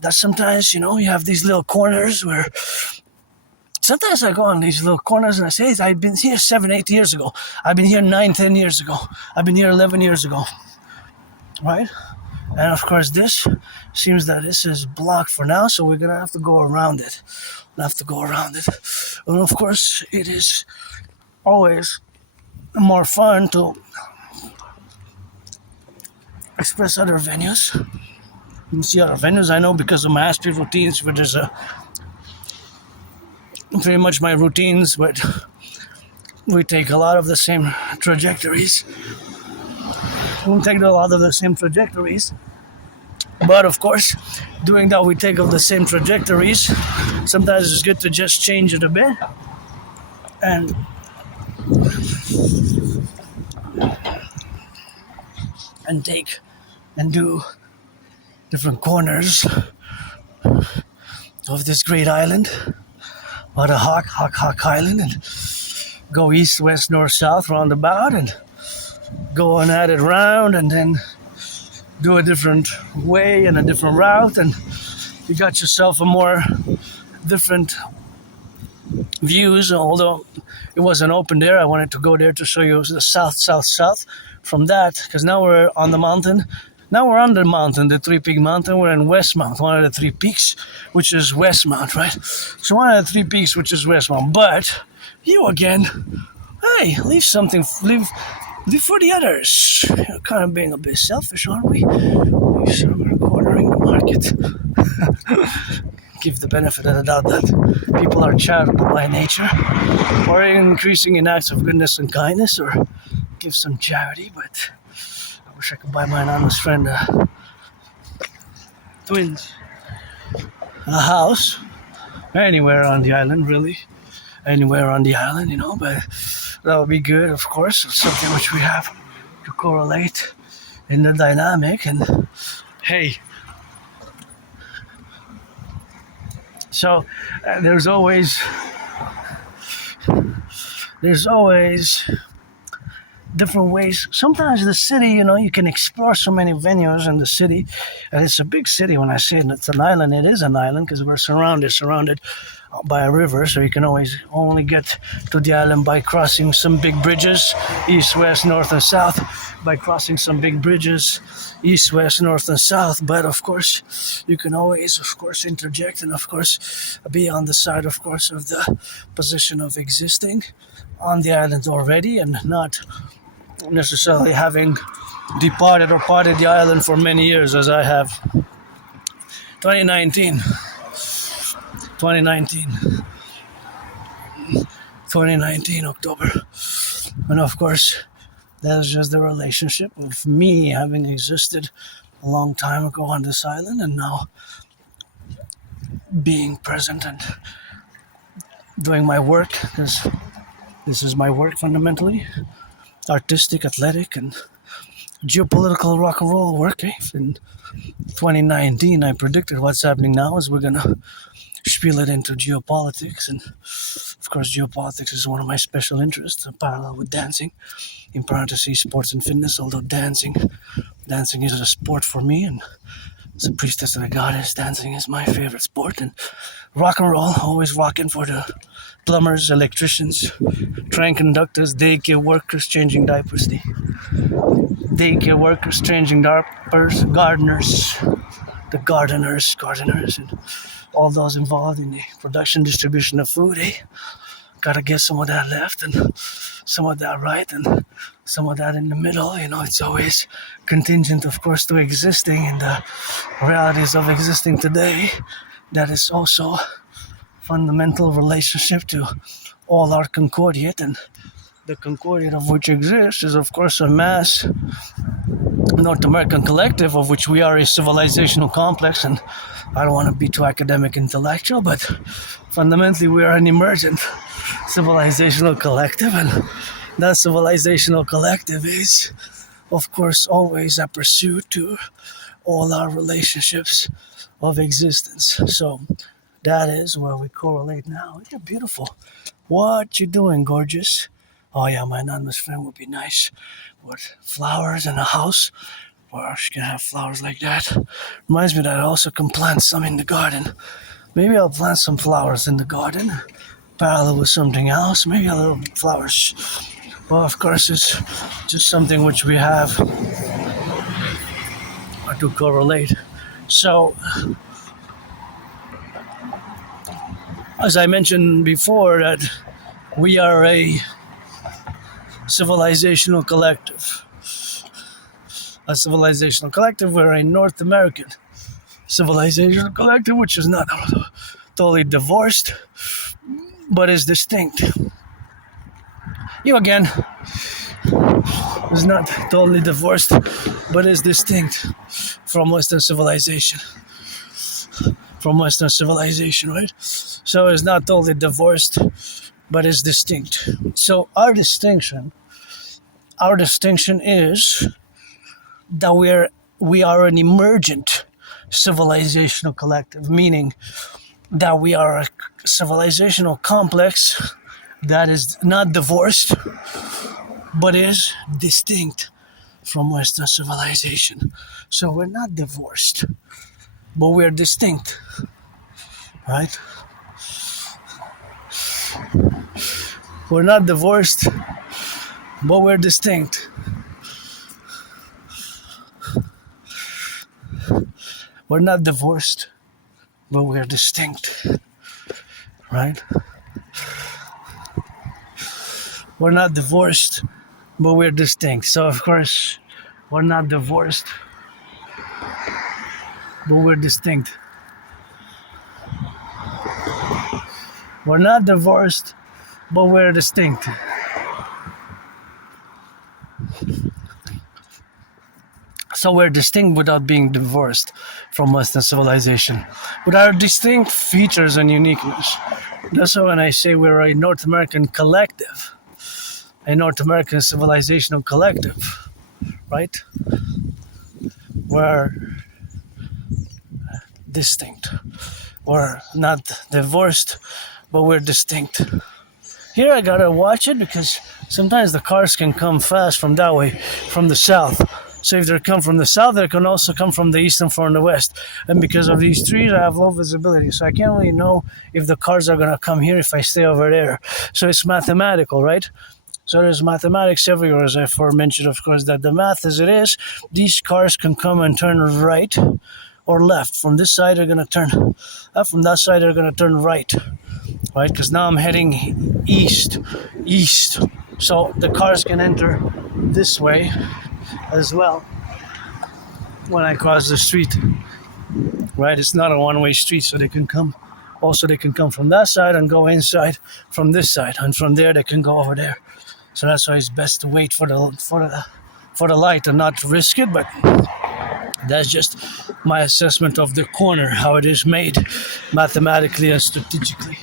that sometimes, you have these little corners where sometimes I go on these little corners and I say, I've been here 7-8 years ago. I've been here 9-10 years ago. I've been here 11 years ago. Right? And of course, this seems that this is blocked for now, so we're gonna have to go around it. And of course, it is always more fun to express other venues. You see other venues, I know, because of my Aspie routines, where there's pretty much my routines, but we take a lot of the same trajectories. But of course, doing that, we take of the same trajectories. Sometimes it's good to just change it a bit and take and do different corners of this great island, or the Hawk Island, and go east, west, north, south, roundabout, and go on at it round, and then do a different way and a different route, and you got yourself a more different views. Although it wasn't open there, I wanted to go there to show you the south from that, because now we're on the mountain. Now we're on the mountain, the 3-peak mountain. We're in Westmount, one of the 3 peaks, which is Westmount, right? So one of the 3 peaks, which is Westmount. But you again, hey, leave something for the others. You're kind of being a bit selfish, aren't we? Make sure we're cornering the market. give the benefit of the doubt that people are charitable by nature, or increasing in acts of goodness and kindness, or give some charity. But I wish I could buy my anonymous friend twins a house anywhere on the island, really. Anywhere on the island, but that would be good, of course. It's something which we have to correlate in the dynamic. And hey, so there's always different ways. Sometimes the city, you can explore so many venues in the city, and it's a big city. When I say it's an island, it is an island because we're surrounded by a river, so you can always only get to the island by crossing some big bridges, east, west, north, and south, by crossing some big bridges, east, west, north, and south. But of course, you can always, of course, interject and, of course, be on the side, of course, of the position of existing on the island already and not necessarily having departed or parted the island for many years as I have. 2019 October, and of course that's just the relationship of me having existed a long time ago on this island and now being present and doing my work, because this is my work fundamentally, artistic, athletic, and geopolitical rock and roll work. In 2019, I predicted what's happening now is we're gonna spiel it into geopolitics, and of course, geopolitics is one of my special interests, parallel with dancing. In parentheses, sports and fitness. Although dancing is a sport for me, and as a priestess of the goddess, dancing is my favorite sport. And rock and roll, always rocking for the plumbers, electricians, train conductors, daycare workers changing diapers, the daycare workers changing diapers, gardeners, the gardeners, and all those involved in the production, distribution of food. Gotta get some of that left and some of that right and some of that in the middle. It's always contingent, of course, to existing in the realities of existing today. That is also fundamental relationship to all our concordiate, and the concordiate of which exists is, of course, a mass North American collective of which we are a civilizational complex. And I don't want to be too academic intellectual, but fundamentally we are an emergent civilizational collective, and that civilizational collective is, of course, always a pursuit to all our relationships of existence. So that is where we correlate now. You're beautiful. What you doing, gorgeous? Oh yeah, my anonymous friend would be nice. What, flowers in a house? Where she can have flowers like that. Reminds me that I also can plant some in the garden. Maybe I'll plant some flowers in the garden, parallel with something else. Maybe a little flowers. Well, of course, it's just something which we have to correlate. So, as I mentioned before, that we are a civilizational collective. A civilizational collective, we're a North American civilizational collective, which is not totally divorced, but is distinct. You again is not totally divorced, but is distinct from Western civilization. Right? So it's not totally divorced, but is distinct. So our distinction is that we are an emergent civilizational collective, meaning that we are a civilizational complex that is not divorced, but is distinct from Western civilization. So we're not divorced, but we're distinct, right? We're not divorced, but we're distinct. We're not divorced, but we're distinct, right? We're not divorced, but we're distinct. So, of course, we're not divorced, but we're distinct. We're not divorced, but we're distinct. So we're distinct without being divorced from Western civilization, with our distinct features and uniqueness. That's why when I say we're a North American collective, a North American civilizational collective, right? We're distinct. We're not divorced, but we're distinct. Here I gotta watch it because sometimes the cars can come fast from that way, from the south. So if they come from the south, they can also come from the east and from the west. And because of these trees, I have low visibility. So I can't really know if the cars are gonna come here if I stay over there. So it's mathematical, right? So there's mathematics everywhere, as I aforementioned, of course, that the math as it is, these cars can come and turn right or left. From this side, they're gonna turn left. From that side, they're gonna turn right. Right? Because now I'm heading east. So the cars can enter this way as well when I cross the street. Right? It's not a one-way street, so they can come. Also, they can come from that side and go inside from this side, and from there they can go over there. So that's why it's best to wait for the light and not risk it. But that's just my assessment of the corner, how it is made mathematically and strategically.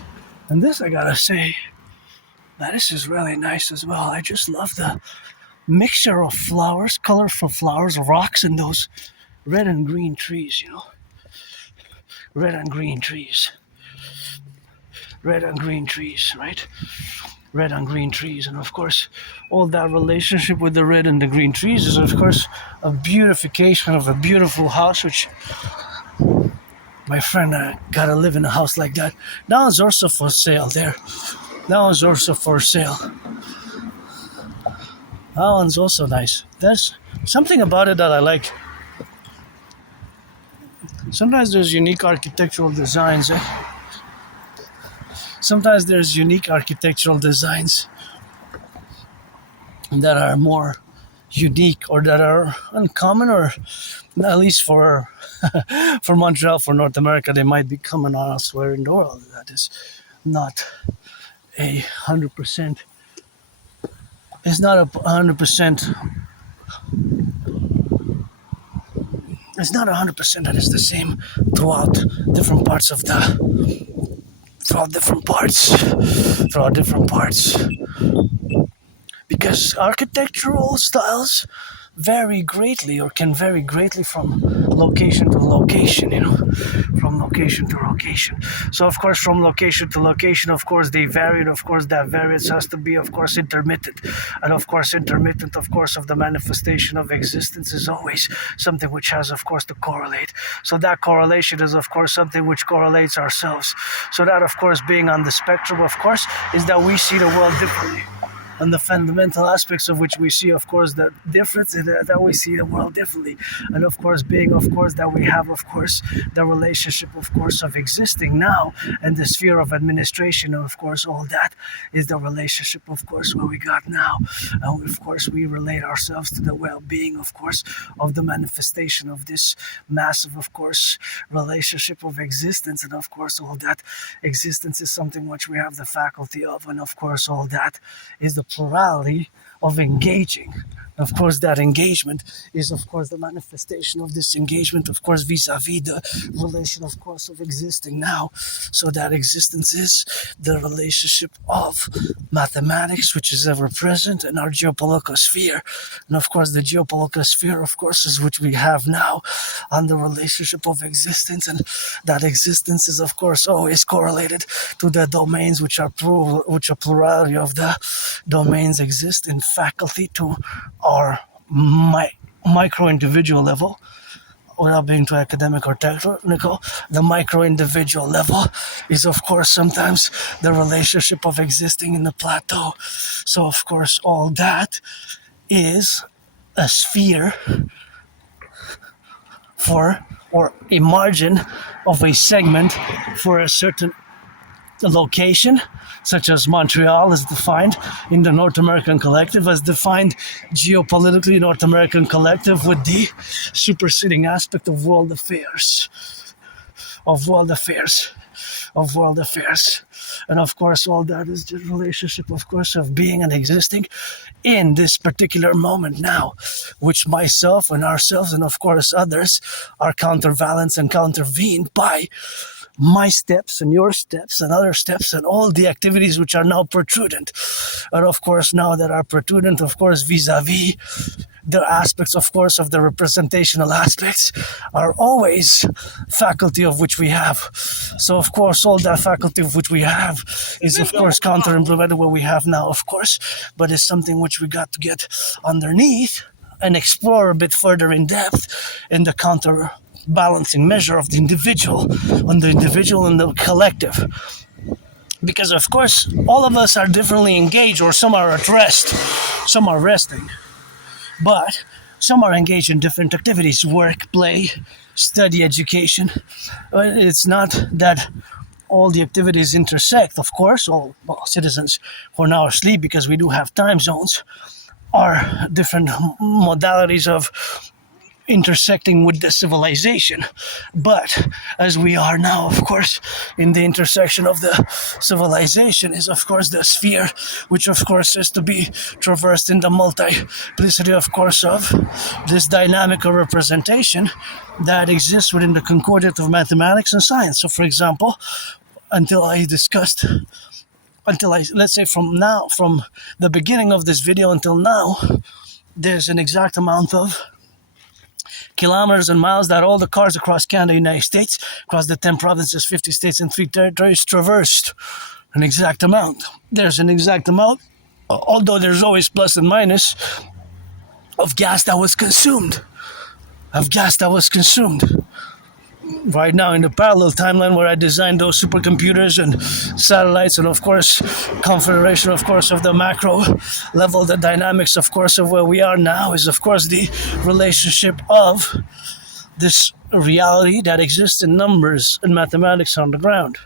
And this, I gotta say, that this is really nice as well. I just love the mixture of flowers, colorful flowers, rocks, and those red and green trees, Red and green trees. Red and green trees, right? Red and green trees. And of course, all that relationship with the red and the green trees is, of course, a beautification of a beautiful house, which my friend gotta live in a house like that. That one's also for sale there. That one's also for sale. That one's also nice. There's something about it that I like. Sometimes there's unique architectural designs. Sometimes there's unique architectural designs that are more unique or that are uncommon, or at least for for Montreal, for North America, they might be common elsewhere in the world. That is not 100%. It's not 100%. It's not 100% that is the same throughout different parts of throughout different parts. Because architectural styles vary greatly, or can vary greatly from location to location, from location to location. So of course, from location to location, of course, they vary, and of course that variance has to be, of course, intermittent. And of course, intermittent, of course, of the manifestation of existence is always something which has, of course, to correlate. So that correlation is, of course, something which correlates ourselves. So that, of course, being on the spectrum, of course, is that we see the world differently. And the fundamental aspects of which we see, of course, the difference is that we see the world differently. And of course, being, of course, that we have, of course, the relationship, of course, of existing now, and the sphere of administration, and of course, all that is the relationship, of course, what we got now. And of course, we relate ourselves to the well-being, of course, of the manifestation of this massive, of course, relationship of existence. And of course, all that existence is something which we have the faculty of. And of course, all that is the plurality of engaging. Of course, that engagement is, of course, the manifestation of this engagement, of course, vis-a-vis the relation, of course, of existing now. So that existence is the relationship of mathematics, which is ever present in our geopolitical sphere. And of course, the geopolitical sphere, of course, is which we have now on the relationship of existence. And that existence is, of course, always correlated to the domains which are plurality of the domains exist in faculty to our micro-individual level. Without being too academic or technical, the micro-individual level is, of course, sometimes the relationship of existing in the plateau. So, of course, all that is a sphere for, or a margin of a segment for a certain location, such as Montreal is defined in the North American Collective, as defined geopolitically North American Collective with the superseding aspect of world affairs. of world affairs, and of course all that is the relationship, of course, of being and existing in this particular moment now, which myself and ourselves and of course others are counterbalanced and countervened by my steps and your steps and other steps and all the activities which are now protrudent. And of course, now that are protrudent, of course, vis-a-vis the aspects, of course, of the representational aspects are always faculty of which we have. So, of course, all that faculty of which we have is, of course, counter-implemented what we have now, of course, but it's something which we got to get underneath and explore a bit further in depth in the counterbalancing measure of the individual, on the individual and the collective. Because, of course, all of us are differently engaged, or some are at rest, some are resting. But some are engaged in different activities, work, play, study, education. It's not that all the activities intersect, of course. All citizens who are now asleep, because we do have time zones, are different modalities of intersecting with the civilization. But as we are now, of course, in the intersection of the civilization is, of course, the sphere, which, of course, is to be traversed in the multiplicity, of course, of this dynamical representation that exists within the concordiate of mathematics and science. So, for example, let's say from the beginning of this video until now, there's an exact amount of kilometers and miles that all the cars across Canada, United States, across the 10 provinces, 50 states, and 3 territories traversed. An exact amount. There's an exact amount, although there's always plus and minus, of gas that was consumed. Right now in the parallel timeline where I designed those supercomputers and satellites and, of course, confederation, of course, of the macro level, the dynamics, of course, of where we are now is, of course, the relationship of this reality that exists in numbers and mathematics on the ground.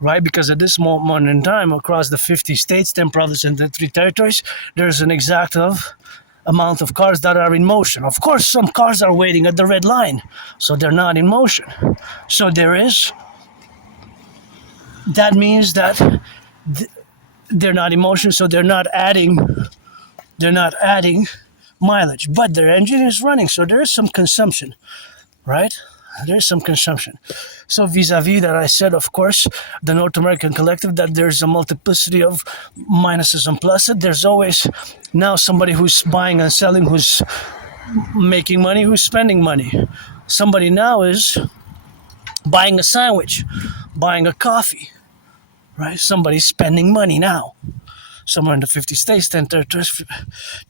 Right? Because at this moment in time, across the 50 states, 10 provinces, and the 3 territories, there's an exact amount of cars that are in motion. Of course, some cars are waiting at the red line, so they're not in motion. So that means that they're not in motion, so they're not adding mileage, but their engine is running, so there is some consumption, right? There's some consumption. So vis-a-vis that I said, of course, the North American Collective, that there's a multiplicity of minuses and pluses. There's always now somebody who's buying and selling, who's making money, who's spending money. Somebody now is buying a sandwich, buying a coffee, right? Somebody's spending money now. Somewhere in the 50 states, 10 territories,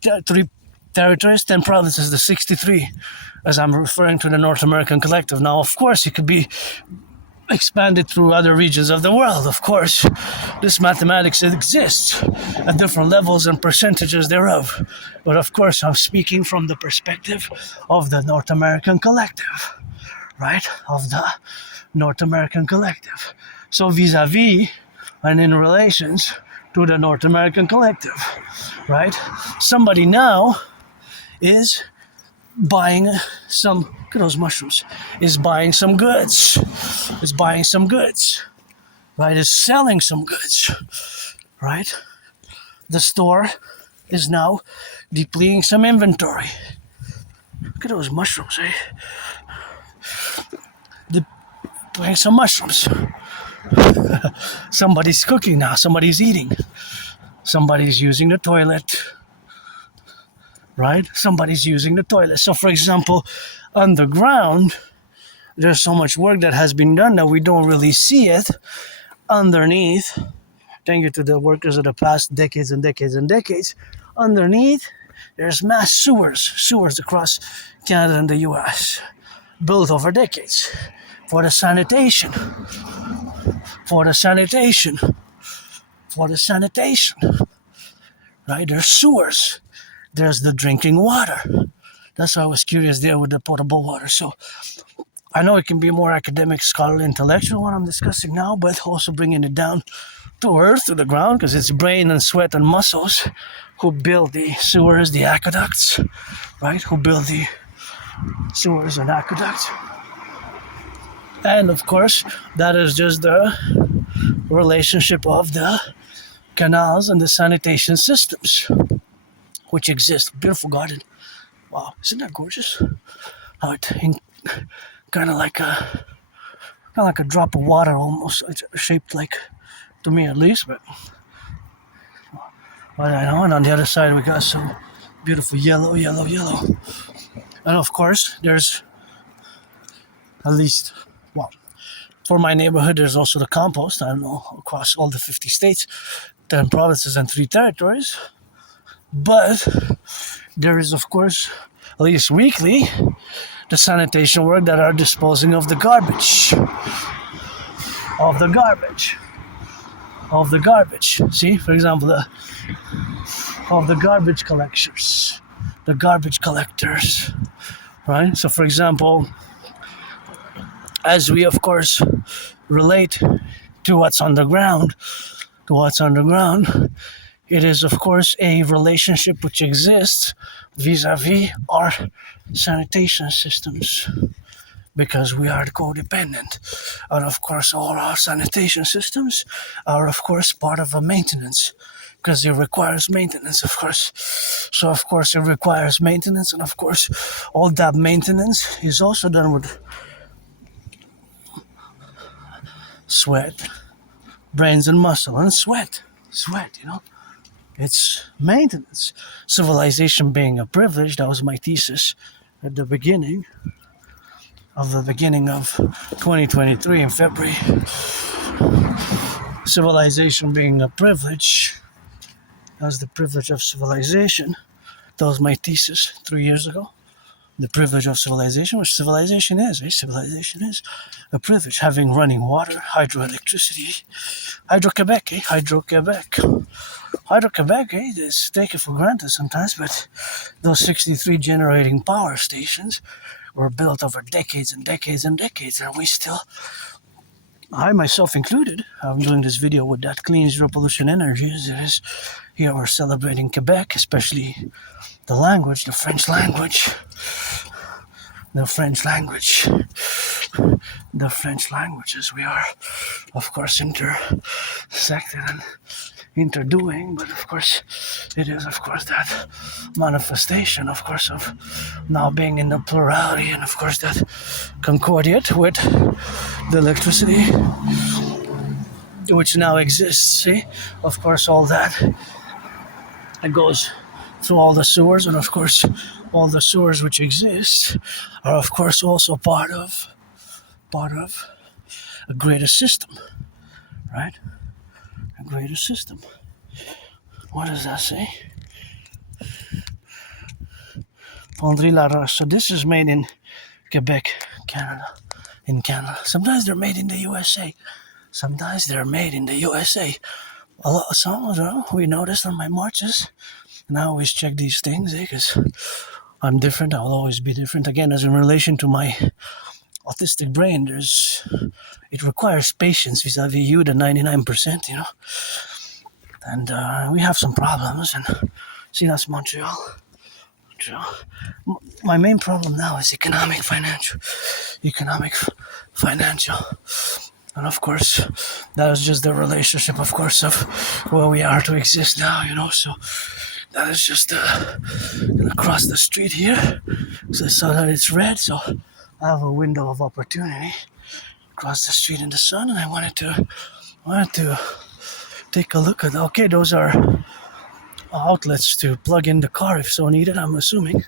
3 territories, 10 provinces, the 63, as I'm referring to the North American Collective. Now, of course, it could be expanded through other regions of the world. Of course, this mathematics exists at different levels and percentages thereof. But of course, I'm speaking from the perspective of the North American Collective, right? Of the North American Collective. So vis-a-vis and in relations to the North American Collective, right? Somebody now is buying some, look at those mushrooms, is buying some goods, right? Is selling some goods, right? The store is now depleting some inventory. Look at those mushrooms, eh? Depleting some mushrooms. Somebody's cooking now, somebody's eating, somebody's using the toilet, right? Somebody's using the toilet. So, for example, underground, there's so much work that has been done that we don't really see it underneath. Thank you to the workers of the past decades and decades and decades. Underneath, there's mass sewers across Canada and the US, built over decades for the sanitation. Right? There's sewers. There's the drinking water. That's why I was curious there with the potable water. So I know it can be more academic, scholarly, intellectual what I'm discussing now, but also bringing it down to earth, to the ground, because it's brain and sweat and muscles who build the sewers, the aqueducts, right? Who build the sewers and aqueducts. And of course, that is just the relationship of the canals and the sanitation systems which exist. Beautiful garden. Wow, isn't that gorgeous? How it kind of like a drop of water almost. It's shaped like, to me at least, but I know. And on the other side we got some beautiful yellow. And of course, there's at least, well, for my neighborhood, there's also the compost. I don't know, across all the 50 states, 10 provinces, and 3 territories. But there is, of course, at least weekly, the sanitation work that are disposing of the garbage. See, for example, of the garbage collectors, right? So, for example, as we, of course, relate to what's underground, it is, of course, a relationship which exists vis-a-vis our sanitation systems, because we are codependent. And of course, all our sanitation systems are, of course, part of a maintenance, because it requires maintenance, of course. So, of course, it requires maintenance, and of course, all that maintenance is also done with sweat, brains and muscle, and sweat, It's maintenance. Civilization being a privilege, that was my thesis at the beginning of 2023 in February. Civilization being a privilege, that was the privilege of civilization. That was my thesis 3 years ago. The privilege of civilization, which civilization is. Civilization is a privilege. Having running water, hydroelectricity, Hydro-Quebec. Hydro-Quebec is taken for granted sometimes, but those 63 generating power stations were built over decades and decades and decades, and we still, I myself included, I'm doing this video with that clean zero pollution energy as it is. Here we're celebrating Quebec, especially the language, the French language, as we are, of course, intersected and interdoing, but of course, it is, of course, that manifestation, of course, of now being in the plurality, and of course, that concordiate with the electricity which now exists. See, of course, all that it goes through all the sewers, and of course, all the sewers which exist are, of course, also part of a greater system, right? A greater system. What does that say? So this is made in Quebec, Canada. In Canada. Sometimes they're made in the USA. Some, we noticed on my marches, and I always check these things, because I'm different. I'll always be different. Again, as in relation to my autistic brain, it requires patience vis-a-vis you, the 99%, And we have some problems, and see, that's Montreal. My main problem now is economic, financial. And of course, that is just the relationship, of course, of where we are to exist now, So that is just gonna cross the street here. So I saw that it's red, so I have a window of opportunity. Cross the street in the sun, and I wanted to take a look at. Okay, those are outlets to plug in the car if so needed, I'm assuming.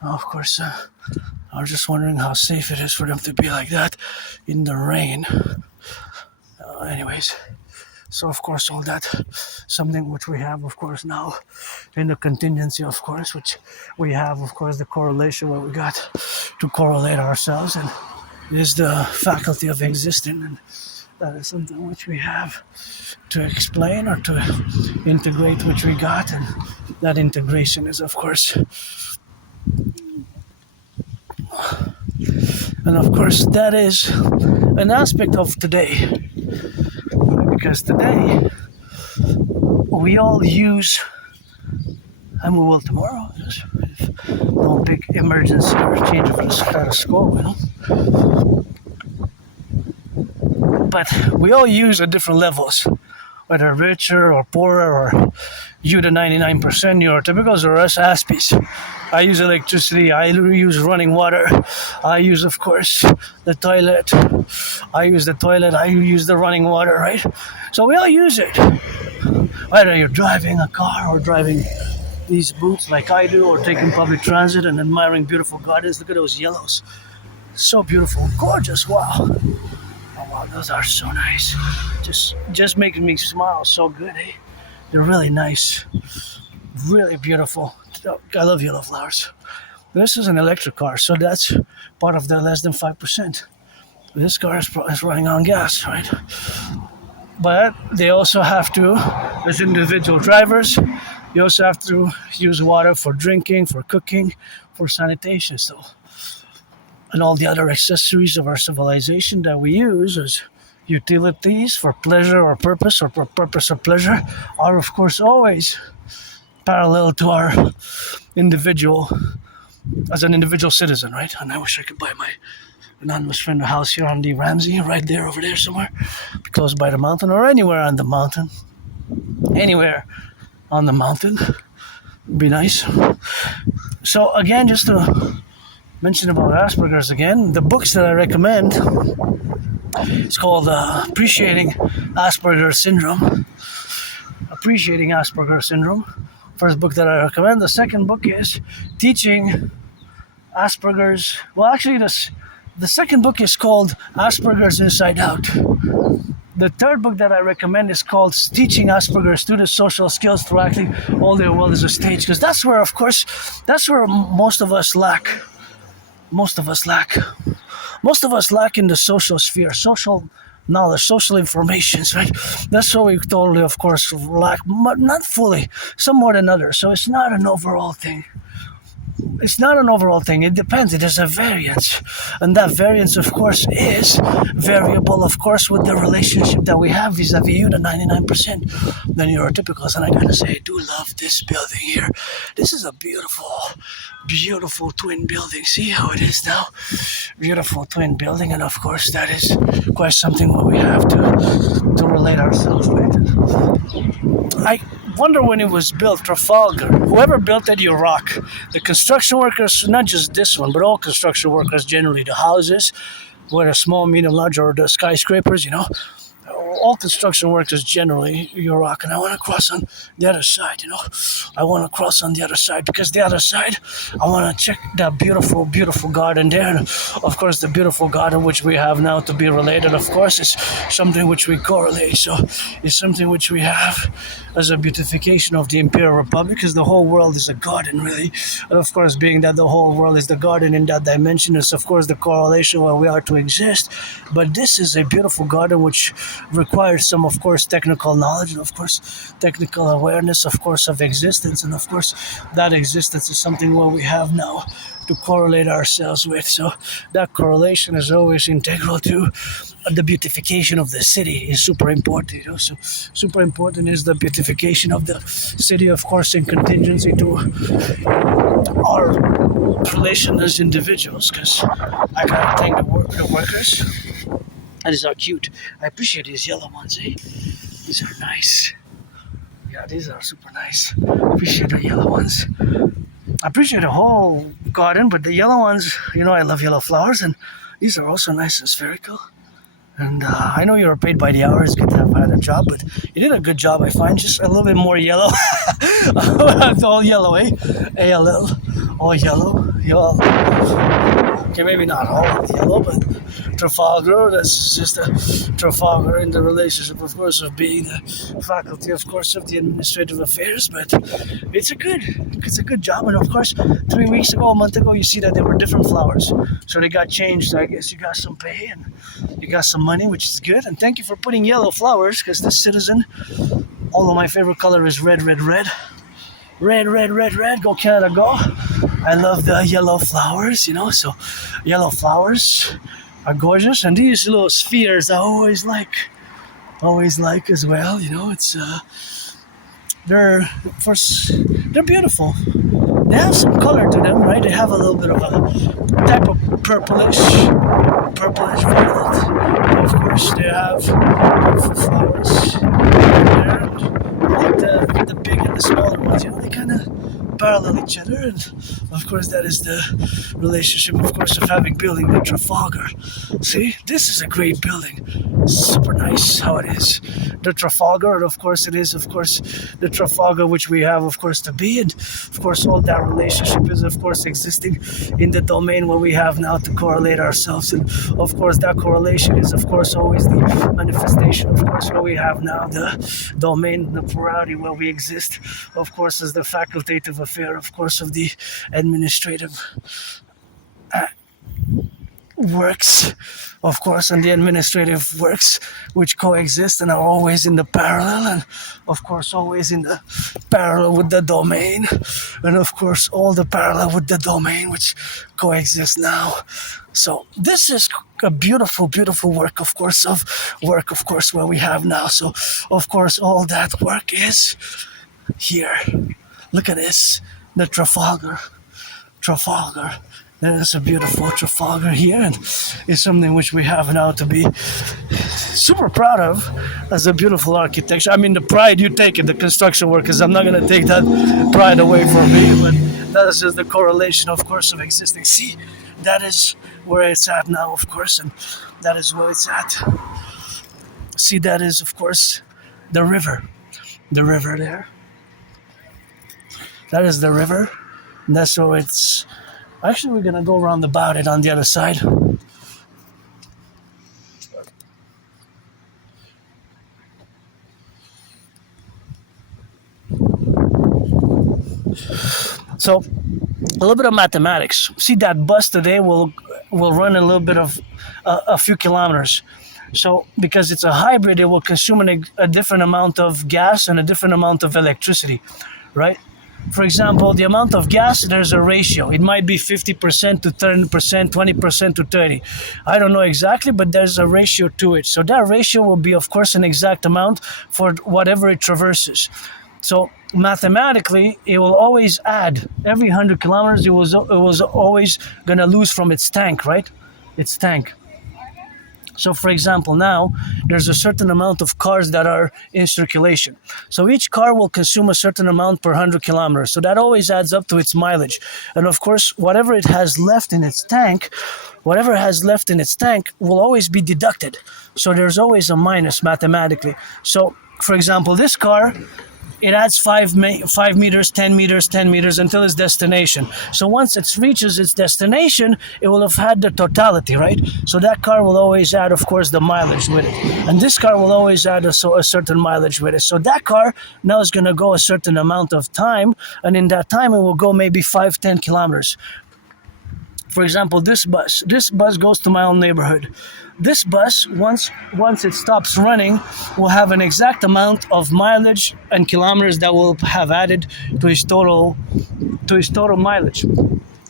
Of course, I was just wondering how safe it is for them to be like that in the rain. Anyways, so of course all that, something which we have, of course, now in the contingency, of course, which we have, of course, the correlation where we got to correlate ourselves, and it is the faculty of existing, and that is something which we have to explain or to integrate, which we got, and that integration is, of course, and of course that is an aspect of today, because today we all use, and we will tomorrow, if no big emergency or change of the status quo, but we all use at different levels, whether richer or poorer, or you the 99% neurotypicals or us Aspies. I use electricity, I use running water, I use, of course, the toilet. I use the toilet, I use the running water, right? So we all use it. Whether you're driving a car or driving these boots like I do, or taking public transit and admiring beautiful gardens. Look at those yellows. So beautiful, gorgeous, wow. Oh wow, those are so nice. Just making me smile so good, eh? They're really nice. Really beautiful. I love yellow flowers. This is an electric car, so that's part of the less than 5%. This car is running on gas, right? But they also have to, as individual drivers, you also have to use water for drinking, for cooking, for sanitation. So, and all the other accessories of our civilization that we use as utilities for pleasure or purpose, or for purpose or pleasure, are of course always parallel to our individual, as an individual citizen, right? And I wish I could buy my anonymous friend a house here on the Ramsey, right there, over there somewhere, close by the mountain, or anywhere on the mountain. Anywhere on the mountain would be nice. So again, just to mention about Asperger's again, the books that I recommend, it's called Appreciating Asperger's Syndrome. Appreciating Asperger's Syndrome. First book that I recommend. The second book is Teaching Asperger's. Well, actually, the second book is called Asperger's Inside Out. The third book that I recommend is called Teaching Asperger's Students Social Skills Through Acting All Their World as a Stage. Because that's where, of course, that's where most of us lack. Most of us lack in the social sphere, social knowledge, social informations, right? That's what we totally, of course, lack, but not fully, some more than others. So it's not an overall thing. It's not an overall thing. It depends. It is a variance. And that variance, of course, is variable, of course, with the relationship that we have vis-a-vis you, the 99%, the neurotypicals. And I gotta say, I do love this building here. This is a beautiful, beautiful twin building. See how it is now? Beautiful twin building. And of course, that is quite something what we have to relate ourselves with. I wonder when it was built, Trafalgar. Whoever built that, you rock. The construction workers, not just this one, but all construction workers generally, the houses, whether small, medium, large, or the skyscrapers, all construction workers generally, you rock. And I want to cross on the other side, I want to cross on the other side, because the other side, I want to check that beautiful, beautiful garden there. And of course, the beautiful garden which we have now to be related, of course, is something which we correlate. So it's something which we have as a beautification of the Imperial Republic, because the whole world is a garden, really. And of course, being that the whole world is the garden in that dimension, is of course the correlation where we are to exist. But this is a beautiful garden which requires some, of course, technical knowledge, and of course, technical awareness, of course, of existence. And of course, that existence is something what we have now to correlate ourselves with. So that correlation is always integral to the beautification of the city, is super important. So super important is the beautification of the city, of course, in contingency to our relation as individuals, because I gotta thank the workers. These are cute. I appreciate these yellow ones, eh? These are nice. Yeah, these are super nice. I appreciate the yellow ones. I appreciate the whole garden, but the yellow ones, I love yellow flowers, and these are also nice and spherical. And I know you were paid by the hour. It's good to have had a job, but you did a good job, I find. Just a little bit more yellow. It's all yellow, eh? ALL. All yellow. Okay, maybe not all yellow, but Trafalgar, that's just a Trafalgar in the relationship, of course, of being the faculty, of course, of the administrative affairs. But it's a good job. And of course, 3 weeks ago, a month ago, you see that there were different flowers. So they got changed. So I guess you got some pay and you got some money, which is good. And thank you for putting yellow flowers, because this citizen, although my favorite color is red, red, red. Red, red, red, red, go Canada, go. I love the yellow flowers, so yellow flowers are gorgeous. And these little spheres I always like as well, it's they're beautiful. they have some color to them, right? They have a little bit of a type of purplish violet. And of course, they have beautiful flowers there. Like the big and the smaller ones, they kind of parallel each other, and of course that is the relationship, of course, of having building the Trafalgar. See, this is a great building, super nice how it is, the Trafalgar, and of course it is, of course, the Trafalgar which we have, of course, to be, and of course all that relationship is, of course, existing in the domain where we have now to correlate ourselves, and of course that correlation is, of course, always the manifestation, of course, where we have now the domain, the plurality where we exist, of course, as the facultative affair, of course, of the administrative works, of course, and the administrative works which coexist and are always in the parallel, and of course always in the parallel with the domain, and of course all the parallel with the domain which coexist now. So this is a beautiful, beautiful work, of course, where we have now. So of course all that work is here. Look at this, the Trafalgar. There's a beautiful Trafalgar here, and it's something which we have now to be super proud of as a beautiful architecture. I mean, the pride you take in the construction workers, I'm not going to take that pride away from me, but that is just the correlation, of course, of existing. See, that is where it's at now, of course, and that is where it's at. See, that is, of course, the river there. That is the river, and that's where it's. Actually, we're going to go around about it on the other side. So, a little bit of mathematics. See, that bus today will run a little bit of a few kilometers. So, because it's a hybrid, it will consume a different amount of gas and a different amount of electricity, right? For example, the amount of gas, there's a ratio. It might be 50% to 30%, 20% to 30%. I don't know exactly, but there's a ratio to it. So that ratio will be, of course, an exact amount for whatever it traverses. So mathematically, it will always add. Every 100 kilometers, it was always going to lose from its tank, right? Its tank. So, for example, now there's a certain amount of cars that are in circulation. So each car will consume a certain amount per 100 kilometers. So that always adds up to its mileage. And of course, whatever it has left in its tank will always be deducted. So there's always a minus mathematically. So, for example, this car, it adds 5 meters, 10 meters, 10 meters until its destination. So once it reaches its destination, it will have had the totality, right? So that car will always add, of course, the mileage with it. And this car will always add a certain mileage with it. So that car now is going to go a certain amount of time, and in that time it will go maybe 5-10 kilometers. For example, this bus goes to my own neighborhood. This bus, once it stops running, will have an exact amount of mileage and kilometers that will have added to his total mileage.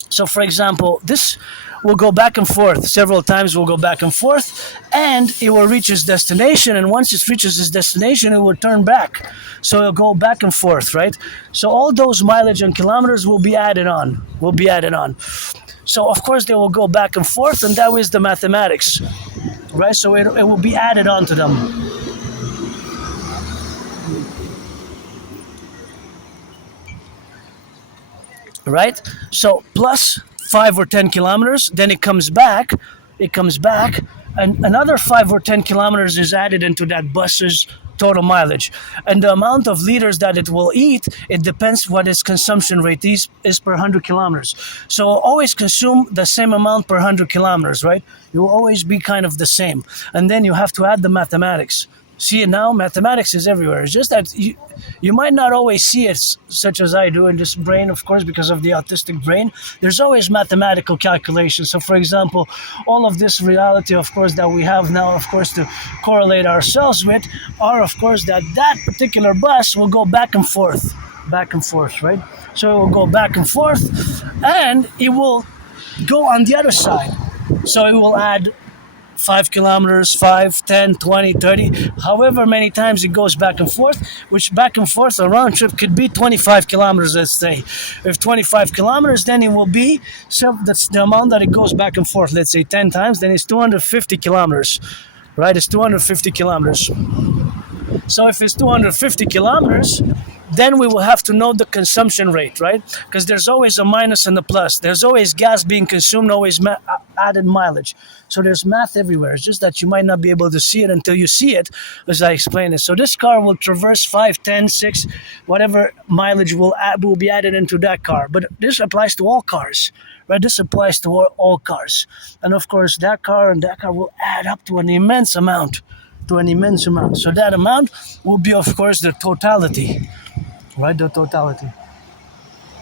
So, for example, this will go back and forth several times. Will go back and forth, and it will reach its destination. And once it reaches its destination, it will turn back. So it'll go back and forth, right? So all those mileage and kilometers will be added on. So, of course, they will go back and forth, and that is the mathematics, right? So it will be added on to them. Right? So plus 5 or 10 kilometers, then it comes back, and another 5 or 10 kilometers is added into that bus's total mileage. And the amount of liters that it will eat, it depends what its consumption rate is per 100 kilometers. So always consume the same amount per 100 kilometers, right? You will always be kind of the same. And then you have to add the mathematics. See it now? Mathematics is everywhere. It's just that you might not always see it such as I do in this brain, of course, because of the autistic brain. There's always mathematical calculations. So, for example, all of this reality, of course, that we have now, of course, to correlate ourselves with are, of course, that particular bus will go back and forth, right? So it will go back and forth, and it will go on the other side. So it will add 5 kilometers, 5, 10, 20, 30, however many times it goes back and forth, which back and forth, a round trip could be 25 kilometers, let's say. If 25 kilometers, then it will be, so that's the amount that it goes back and forth, let's say 10 times, then it's 250 kilometers, right? It's 250 kilometers. So if it's 250 kilometers, then we will have to know the consumption rate, right? Because there's always a minus and a plus. There's always gas being consumed, always added mileage. So there's math everywhere. It's just that you might not be able to see it until you see it, as I explained it. So this car will traverse 5, 10, 6, whatever mileage will be added into that car. But this applies to all cars, right? This applies to all cars. And of course, that car and that car will add up to an immense amount. So that amount will be, of course, the totality, right? The totality.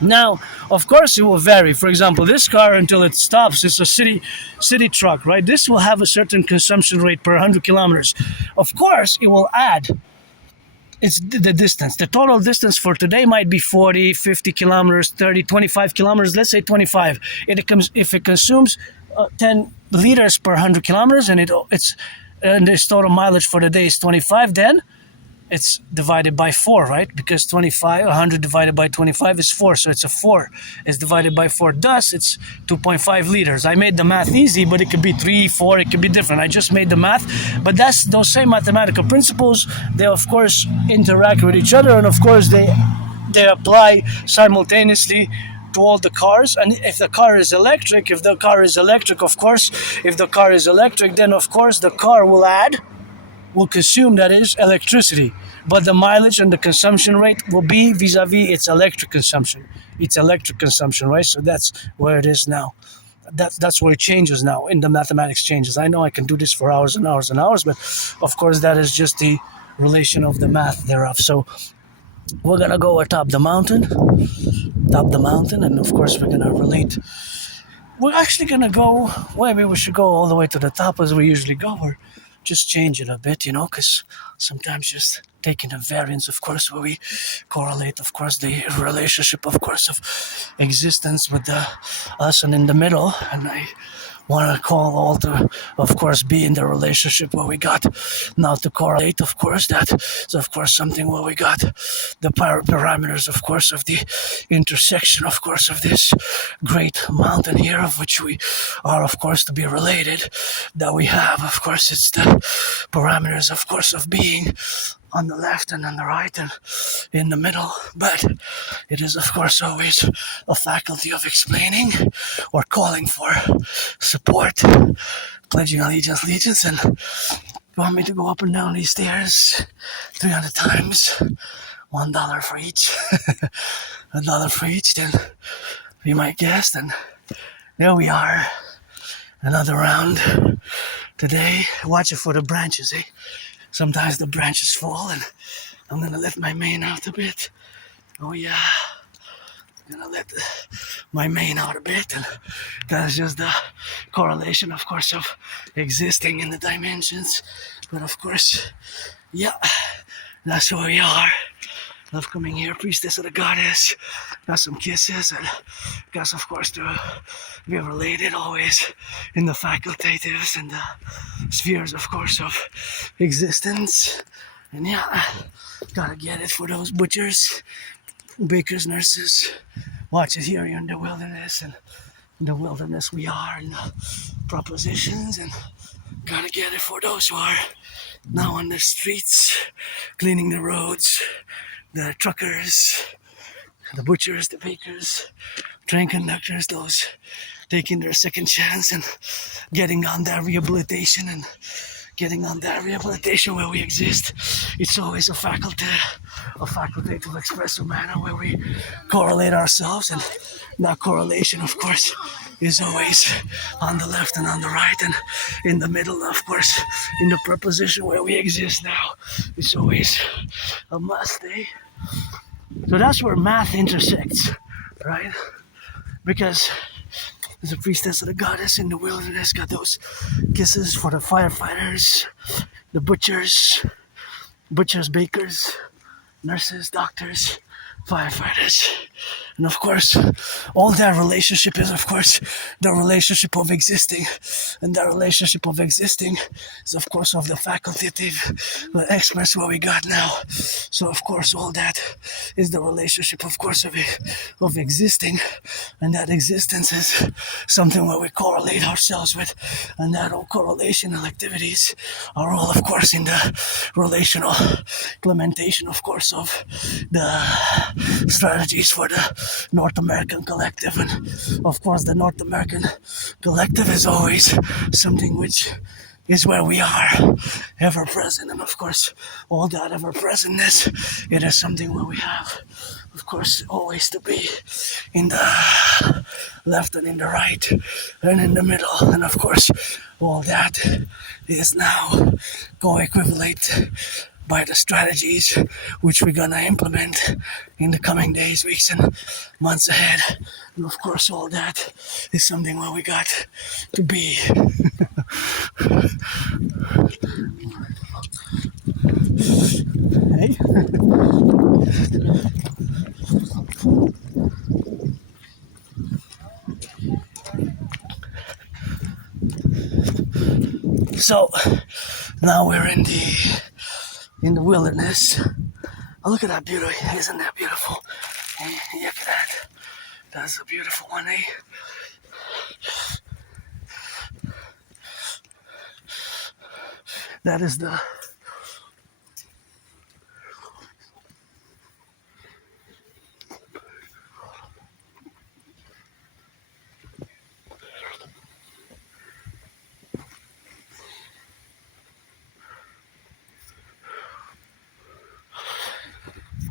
Now, of course, it will vary. For example, this car, until it stops, it's a city truck, right? This will have a certain consumption rate per 100 kilometers. Of course, it will add. It's the distance. The total distance for today might be 40, 50 kilometers, 30, 25 kilometers. Let's say 25. If it consumes 10 liters per 100 kilometers and this total mileage for the day is 25, then it's divided by 4, right? Because 100 divided by 25 is 4, so it's a 4. It's divided by 4, thus it's 2.5 liters. I made the math easy, but it could be 3, 4, it could be different. I just made the math, but that's those same mathematical principles. They, of course, interact with each other, and of course, they apply simultaneously to all the cars. And if the car is electric, then of course the car will consume, that is, electricity. But the mileage and the consumption rate will be vis-a-vis its electric consumption. Right? So that's where it is now. That's where it changes now, in the mathematics changes. I know I can do this for hours and hours and hours, but of course that is just the relation of the math thereof. So we're gonna go atop the mountain, and of course we're gonna relate. We're actually gonna go, maybe we should go all the way to the top as we usually go, or just change it a bit, because sometimes just taking a variance, of course, where we correlate, of course, the relationship, of course, of existence with us and in the middle, and I want to call all to, of course, be in the relationship where we got now to correlate, of course, that is, of course, something where we got the parameters, of course, of the intersection, of course, of this great mountain here, of which we are, of course, to be related, that we have, of course, it's the parameters, of course, of being on the left and on the right and in the middle, but it is, of course, always a faculty of explaining or calling for support, pledging allegiance, and you want me to go up and down these stairs 300 times, $1 for each, $1 for each, then be my guest, and there we are, another round today. Watch it for the branches, eh? Sometimes the branches fall, and I'm gonna let my mane out a bit. Oh yeah, I'm gonna let my mane out a bit, and that's just the correlation, of course, of existing in the dimensions. But of course, yeah, that's who we are. Love coming here, priestess of the goddess. Got some kisses, and got, of course, to be related always in the facultatives and the spheres, of course, of existence. And yeah, gotta get it for those butchers, bakers, nurses. Watch it here, you're in the wilderness, and in the wilderness we are in the propositions, and gotta get it for those who are now on the streets, cleaning the roads, the truckers, the butchers, the bakers, train conductors, those taking their second chance and getting on that rehabilitation where we exist. It's always a facultative expressive manner where we correlate ourselves, and that correlation, of course, is always on the left and on the right, and in the middle, of course, in the preposition where we exist now. It's always a must, eh? So that's where math intersects, right? Because there's a priestess of the goddess in the wilderness, got those kisses for the firefighters, the butchers, bakers, nurses, doctors, firefighters. And of course, all that relationship is, of course, the relationship of existing. And that relationship of existing is, of course, of the facultative express what we got now. So, of course, all that is the relationship, of course, of existing. And that existence is something where we correlate ourselves with. And that all correlational activities are all, of course, in the relational implementation, of course, of the strategies for the North American collective. And of course, the North American collective is always something which is where we are, ever present. And of course, all that ever presentness, it is something where we have, of course, always to be in the left and in the right and in the middle. And of course, all that is now co-equivalent by the strategies which we're gonna implement in the coming days, weeks, and months ahead. And of course, all that is something where we got to be. Hey? So now we're in the wilderness. Oh, look at that beauty! Isn't that beautiful? Hey, look at that. That's a beautiful one, eh? That is the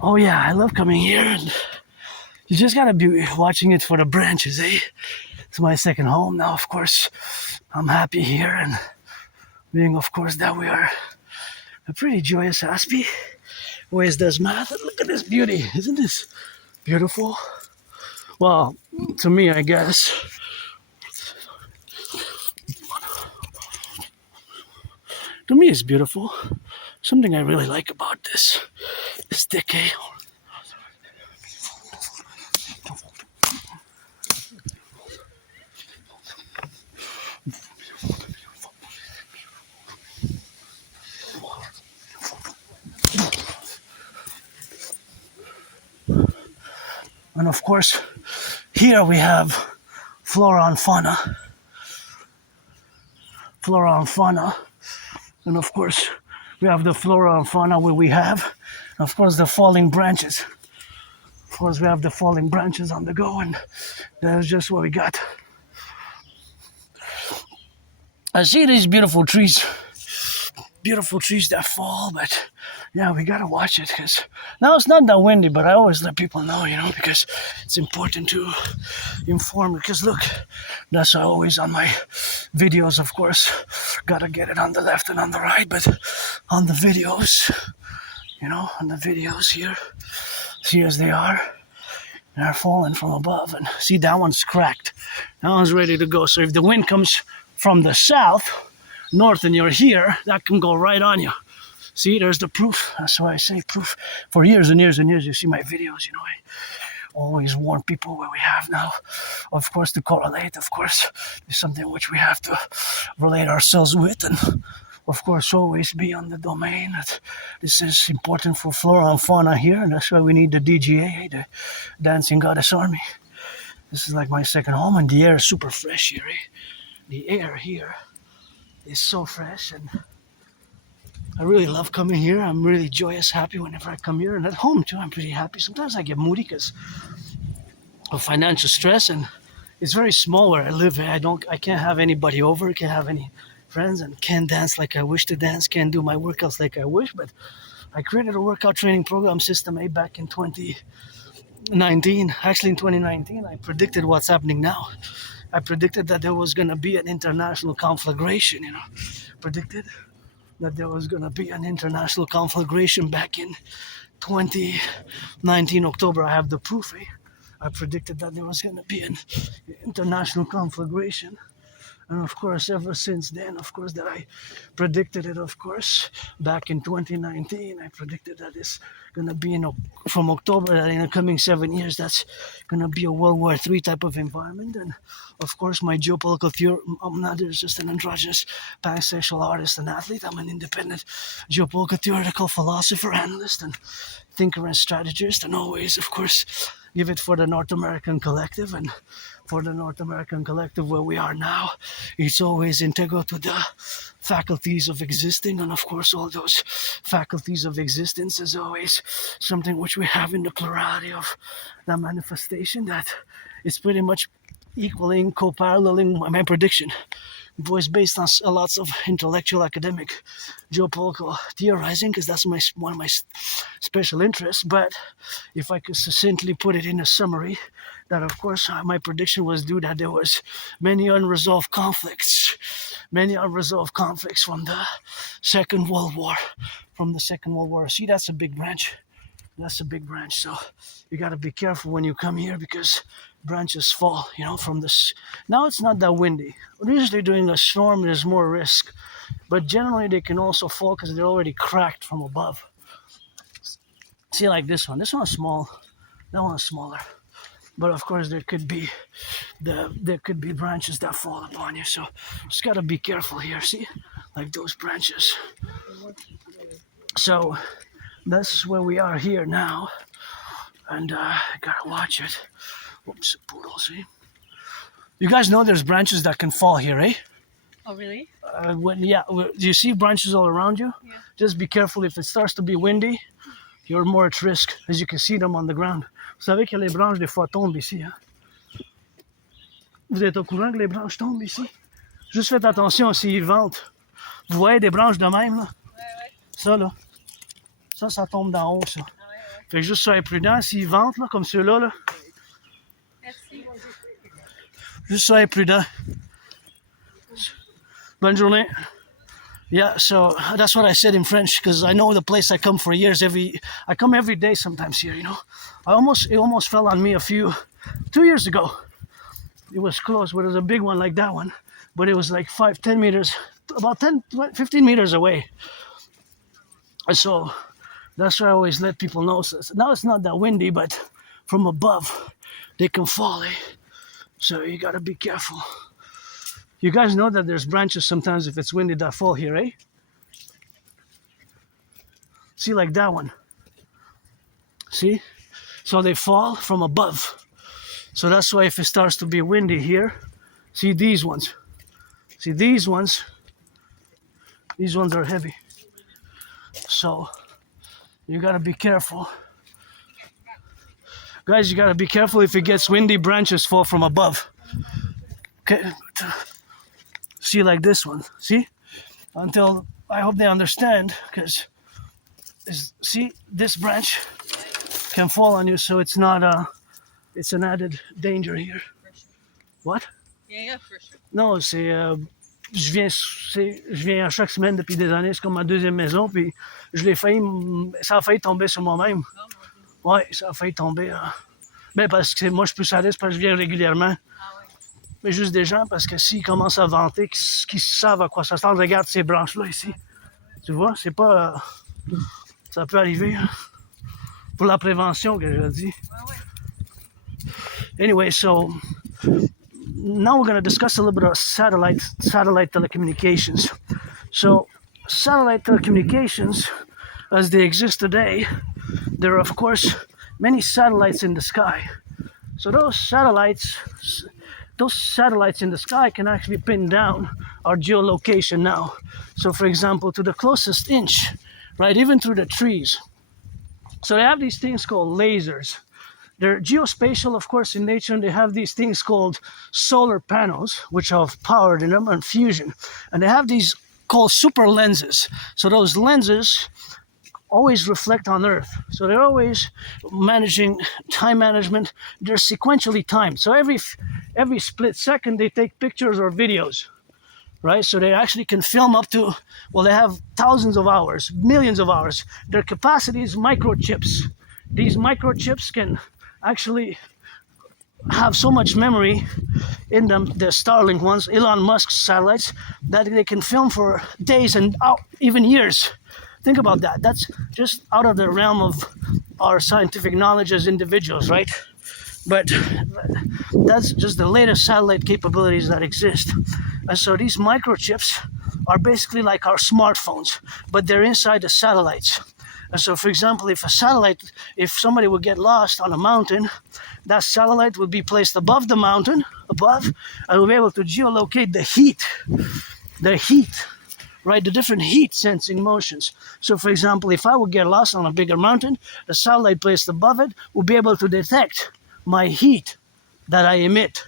oh yeah, I love coming here, and you just gotta be watching it for the branches, eh? It's my second home now, of course. I'm happy here, and being, of course, that we are a pretty joyous Aspie. Always does math. Look at this beauty. Isn't this beautiful? Well, to me, I guess. To me, it's beautiful. Something I really like about this decade. And of course, here we have flora and fauna. Flora and fauna. And of course, we have the flora and fauna where we have, of course, the falling branches. Of course, we have the falling branches on the go, and that's just what we got. I see these beautiful trees that fall, but yeah, we gotta watch it, because now it's not that windy, but I always let people know, because it's important to inform, because look, that's always on my videos, of course, gotta get it on the left and on the right, but on the videos, on the videos here, see as they are, they're falling from above, and see, that one's cracked, that one's ready to go. So if the wind comes from the north, and you're here, that can go right on you. See, there's the proof. That's why I say proof. For years and years and years, you see my videos, I always warn people where we have now, of course, to correlate, of course, is something which we have to relate ourselves with, and of course, always be on the domain. This is important for flora and fauna here, and that's why we need the DGA, the Dancing Goddess Army. This is like my second home, and the air is super fresh here. The air here is so fresh, and I really love coming here. I'm really joyous, happy whenever I come here, and at home too. I'm pretty happy. Sometimes I get moody because of financial stress, and it's very small where I live. I can't have anybody over, can't have any friends, and can't dance like I wish to dance, can't do my workouts like I wish. But I created a workout training program, System A, back in 2019. Actually, in 2019, I predicted what's happening now. I predicted that there was going to be an international conflagration, predicted that there was going to be an international conflagration back in 2019 October. I have the proof. I predicted that there was going to be an international conflagration. And of course, ever since then, of course, that I predicted it, of course, back in 2019, I predicted that it's going to be from October, that in the coming 7 years, that's going to be a World War III type of environment. And of course, my geopolitical theory, I'm not just an androgynous pansexual artist and athlete. I'm an independent geopolitical theoretical philosopher, analyst, and thinker and strategist, and always, of course, give it for the North American Collective. And for the North American Collective where we are now, it's always integral to the faculties of existing. And of course, all those faculties of existence is always something which we have in the plurality of the manifestation, that is pretty much equaling, co-paralleling my prediction, voiced based on lots of intellectual, academic, geopolitical theorizing, because that's one of my special interests. But if I could succinctly put it in a summary, that of course my prediction was due that there was many unresolved conflicts from the Second World War. See, that's a big branch. So you got to be careful when you come here, because branches fall, from this. Now it's not that windy. Usually during a storm there's more risk, but generally they can also fall because they're already cracked from above. See, like this one's small, that one's smaller, but of course there could be branches that fall upon you, so just got to be careful here. See, like those branches. So that's where we are here now, and gotta watch it. Whoops, poodle, see? You guys know there's branches that can fall here, eh? Oh, really? Do you see branches all around you? Yeah. Just be careful. If it starts to be windy, you're more at risk, as you can see them on the ground. Vous savez que les branches, des fois, tombent ici, hein? Vous êtes au courant que les branches tombent ici? Juste faites attention s'ils ventent. Vous voyez des branches de même, là? Ouais. Ça, là. Ça tombe d'en haut, ça. Ouais. Fait que juste soyez prudent s'ils ventent, là, comme ceux-là, là. Merci. Juste soyez prudent. Bonne journée. Yeah, so that's what I said in French, because I know the place I come for years. I come every day sometimes here, It almost fell on me 2 years ago. It was close, but it was a big one like that one. But it was like 5-10 meters, about 15 meters away. So that's why I always let people know. So now it's not that windy, but from above, they can fall, eh? So you gotta be careful. You guys know that there's branches sometimes, if it's windy, that fall here, eh? See, like that one. See? So they fall from above. So that's why if it starts to be windy here, see these ones. See these ones are heavy. So you gotta be careful. Guys, you gotta be careful. If it gets windy, branches fall from above. Okay? See, like this one. See? Until, I hope they understand, because, see, this branch can fall on you, so it's not it's an added danger here. What? Yeah, for sure. Non, je viens à chaque semaine depuis des années, c'est comme ma deuxième maison, puis ça a failli tomber sur moi-même. Ouais, ça a failli tomber. Mais parce que moi, je peux ça parce que je viens régulièrement. Mais juste des gens, parce que s'ils commencent à vanter, qu'ils savent à quoi ça sert, regarde ces branches-là ici. Tu vois, c'est pas... ça peut arriver. Pour la prévention, que je dis. Anyway, so... Now we're going to discuss a little bit of satellite telecommunications. So, satellite telecommunications, as they exist today, there are, of course, many satellites in the sky. So those satellites in the sky can actually pin down our geolocation now. So, for example, to the closest inch, right, even through the trees. So they have these things called lasers. They're geospatial, of course, in nature, and they have these things called solar panels, which have power in them and fusion. And they have these called super lenses. So those lenses always reflect on Earth. So they're always managing time management. They're sequentially timed. So every split second, they take pictures or videos, right? So they actually can film up to, well, they have thousands of hours, millions of hours. Their capacity is microchips. These microchips can actually have so much memory in them, the Starlink ones, Elon Musk's satellites, that they can film for days and even years. Think about that. That's just out of the realm of our scientific knowledge as individuals, right? But that's just the latest satellite capabilities that exist. And so these microchips are basically like our smartphones, but they're inside the satellites. And so, for example, if somebody would get lost on a mountain, that satellite would be placed above the mountain, and we'll be able to geolocate the heat, right? The different heat sensing motions. So, for example, if I would get lost on a bigger mountain, the satellite placed above it will be able to detect my heat that I emit.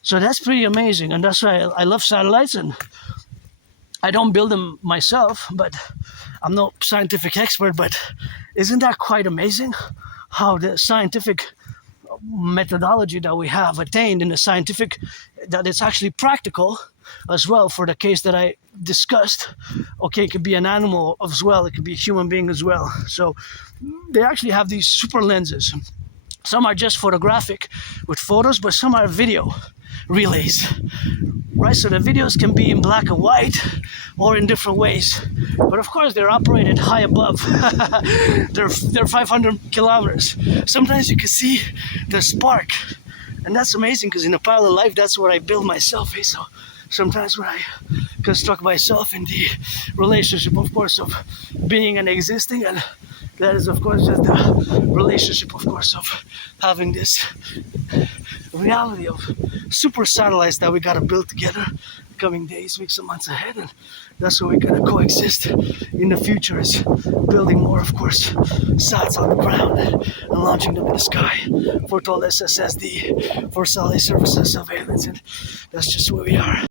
So that's pretty amazing, and that's why I love satellites, and I don't build them myself, but I'm no scientific expert, but isn't that quite amazing how the scientific methodology that we have attained in the scientific, that it's actually practical as well for the case that I discussed. Okay, it could be an animal as well, it could be a human being as well. So they actually have these super lenses. Some are just photographic with photos, but some are video relays, right? So the videos can be in black and white or in different ways. But of course, they're operated high above. they're 500 kilometers. Sometimes you can see the spark. And that's amazing because in a parallel life, that's where I build myself. So sometimes when I construct myself in the relationship, of course, of being and existing, and that is, of course, just the relationship, of course, of having this reality of super satellites that we got to build together coming days, weeks, and months ahead. And that's where we're going to coexist in the future, is building more, of course, sats on the ground and launching them in the sky for total SSSD, for satellite services surveillance. And that's just where we are.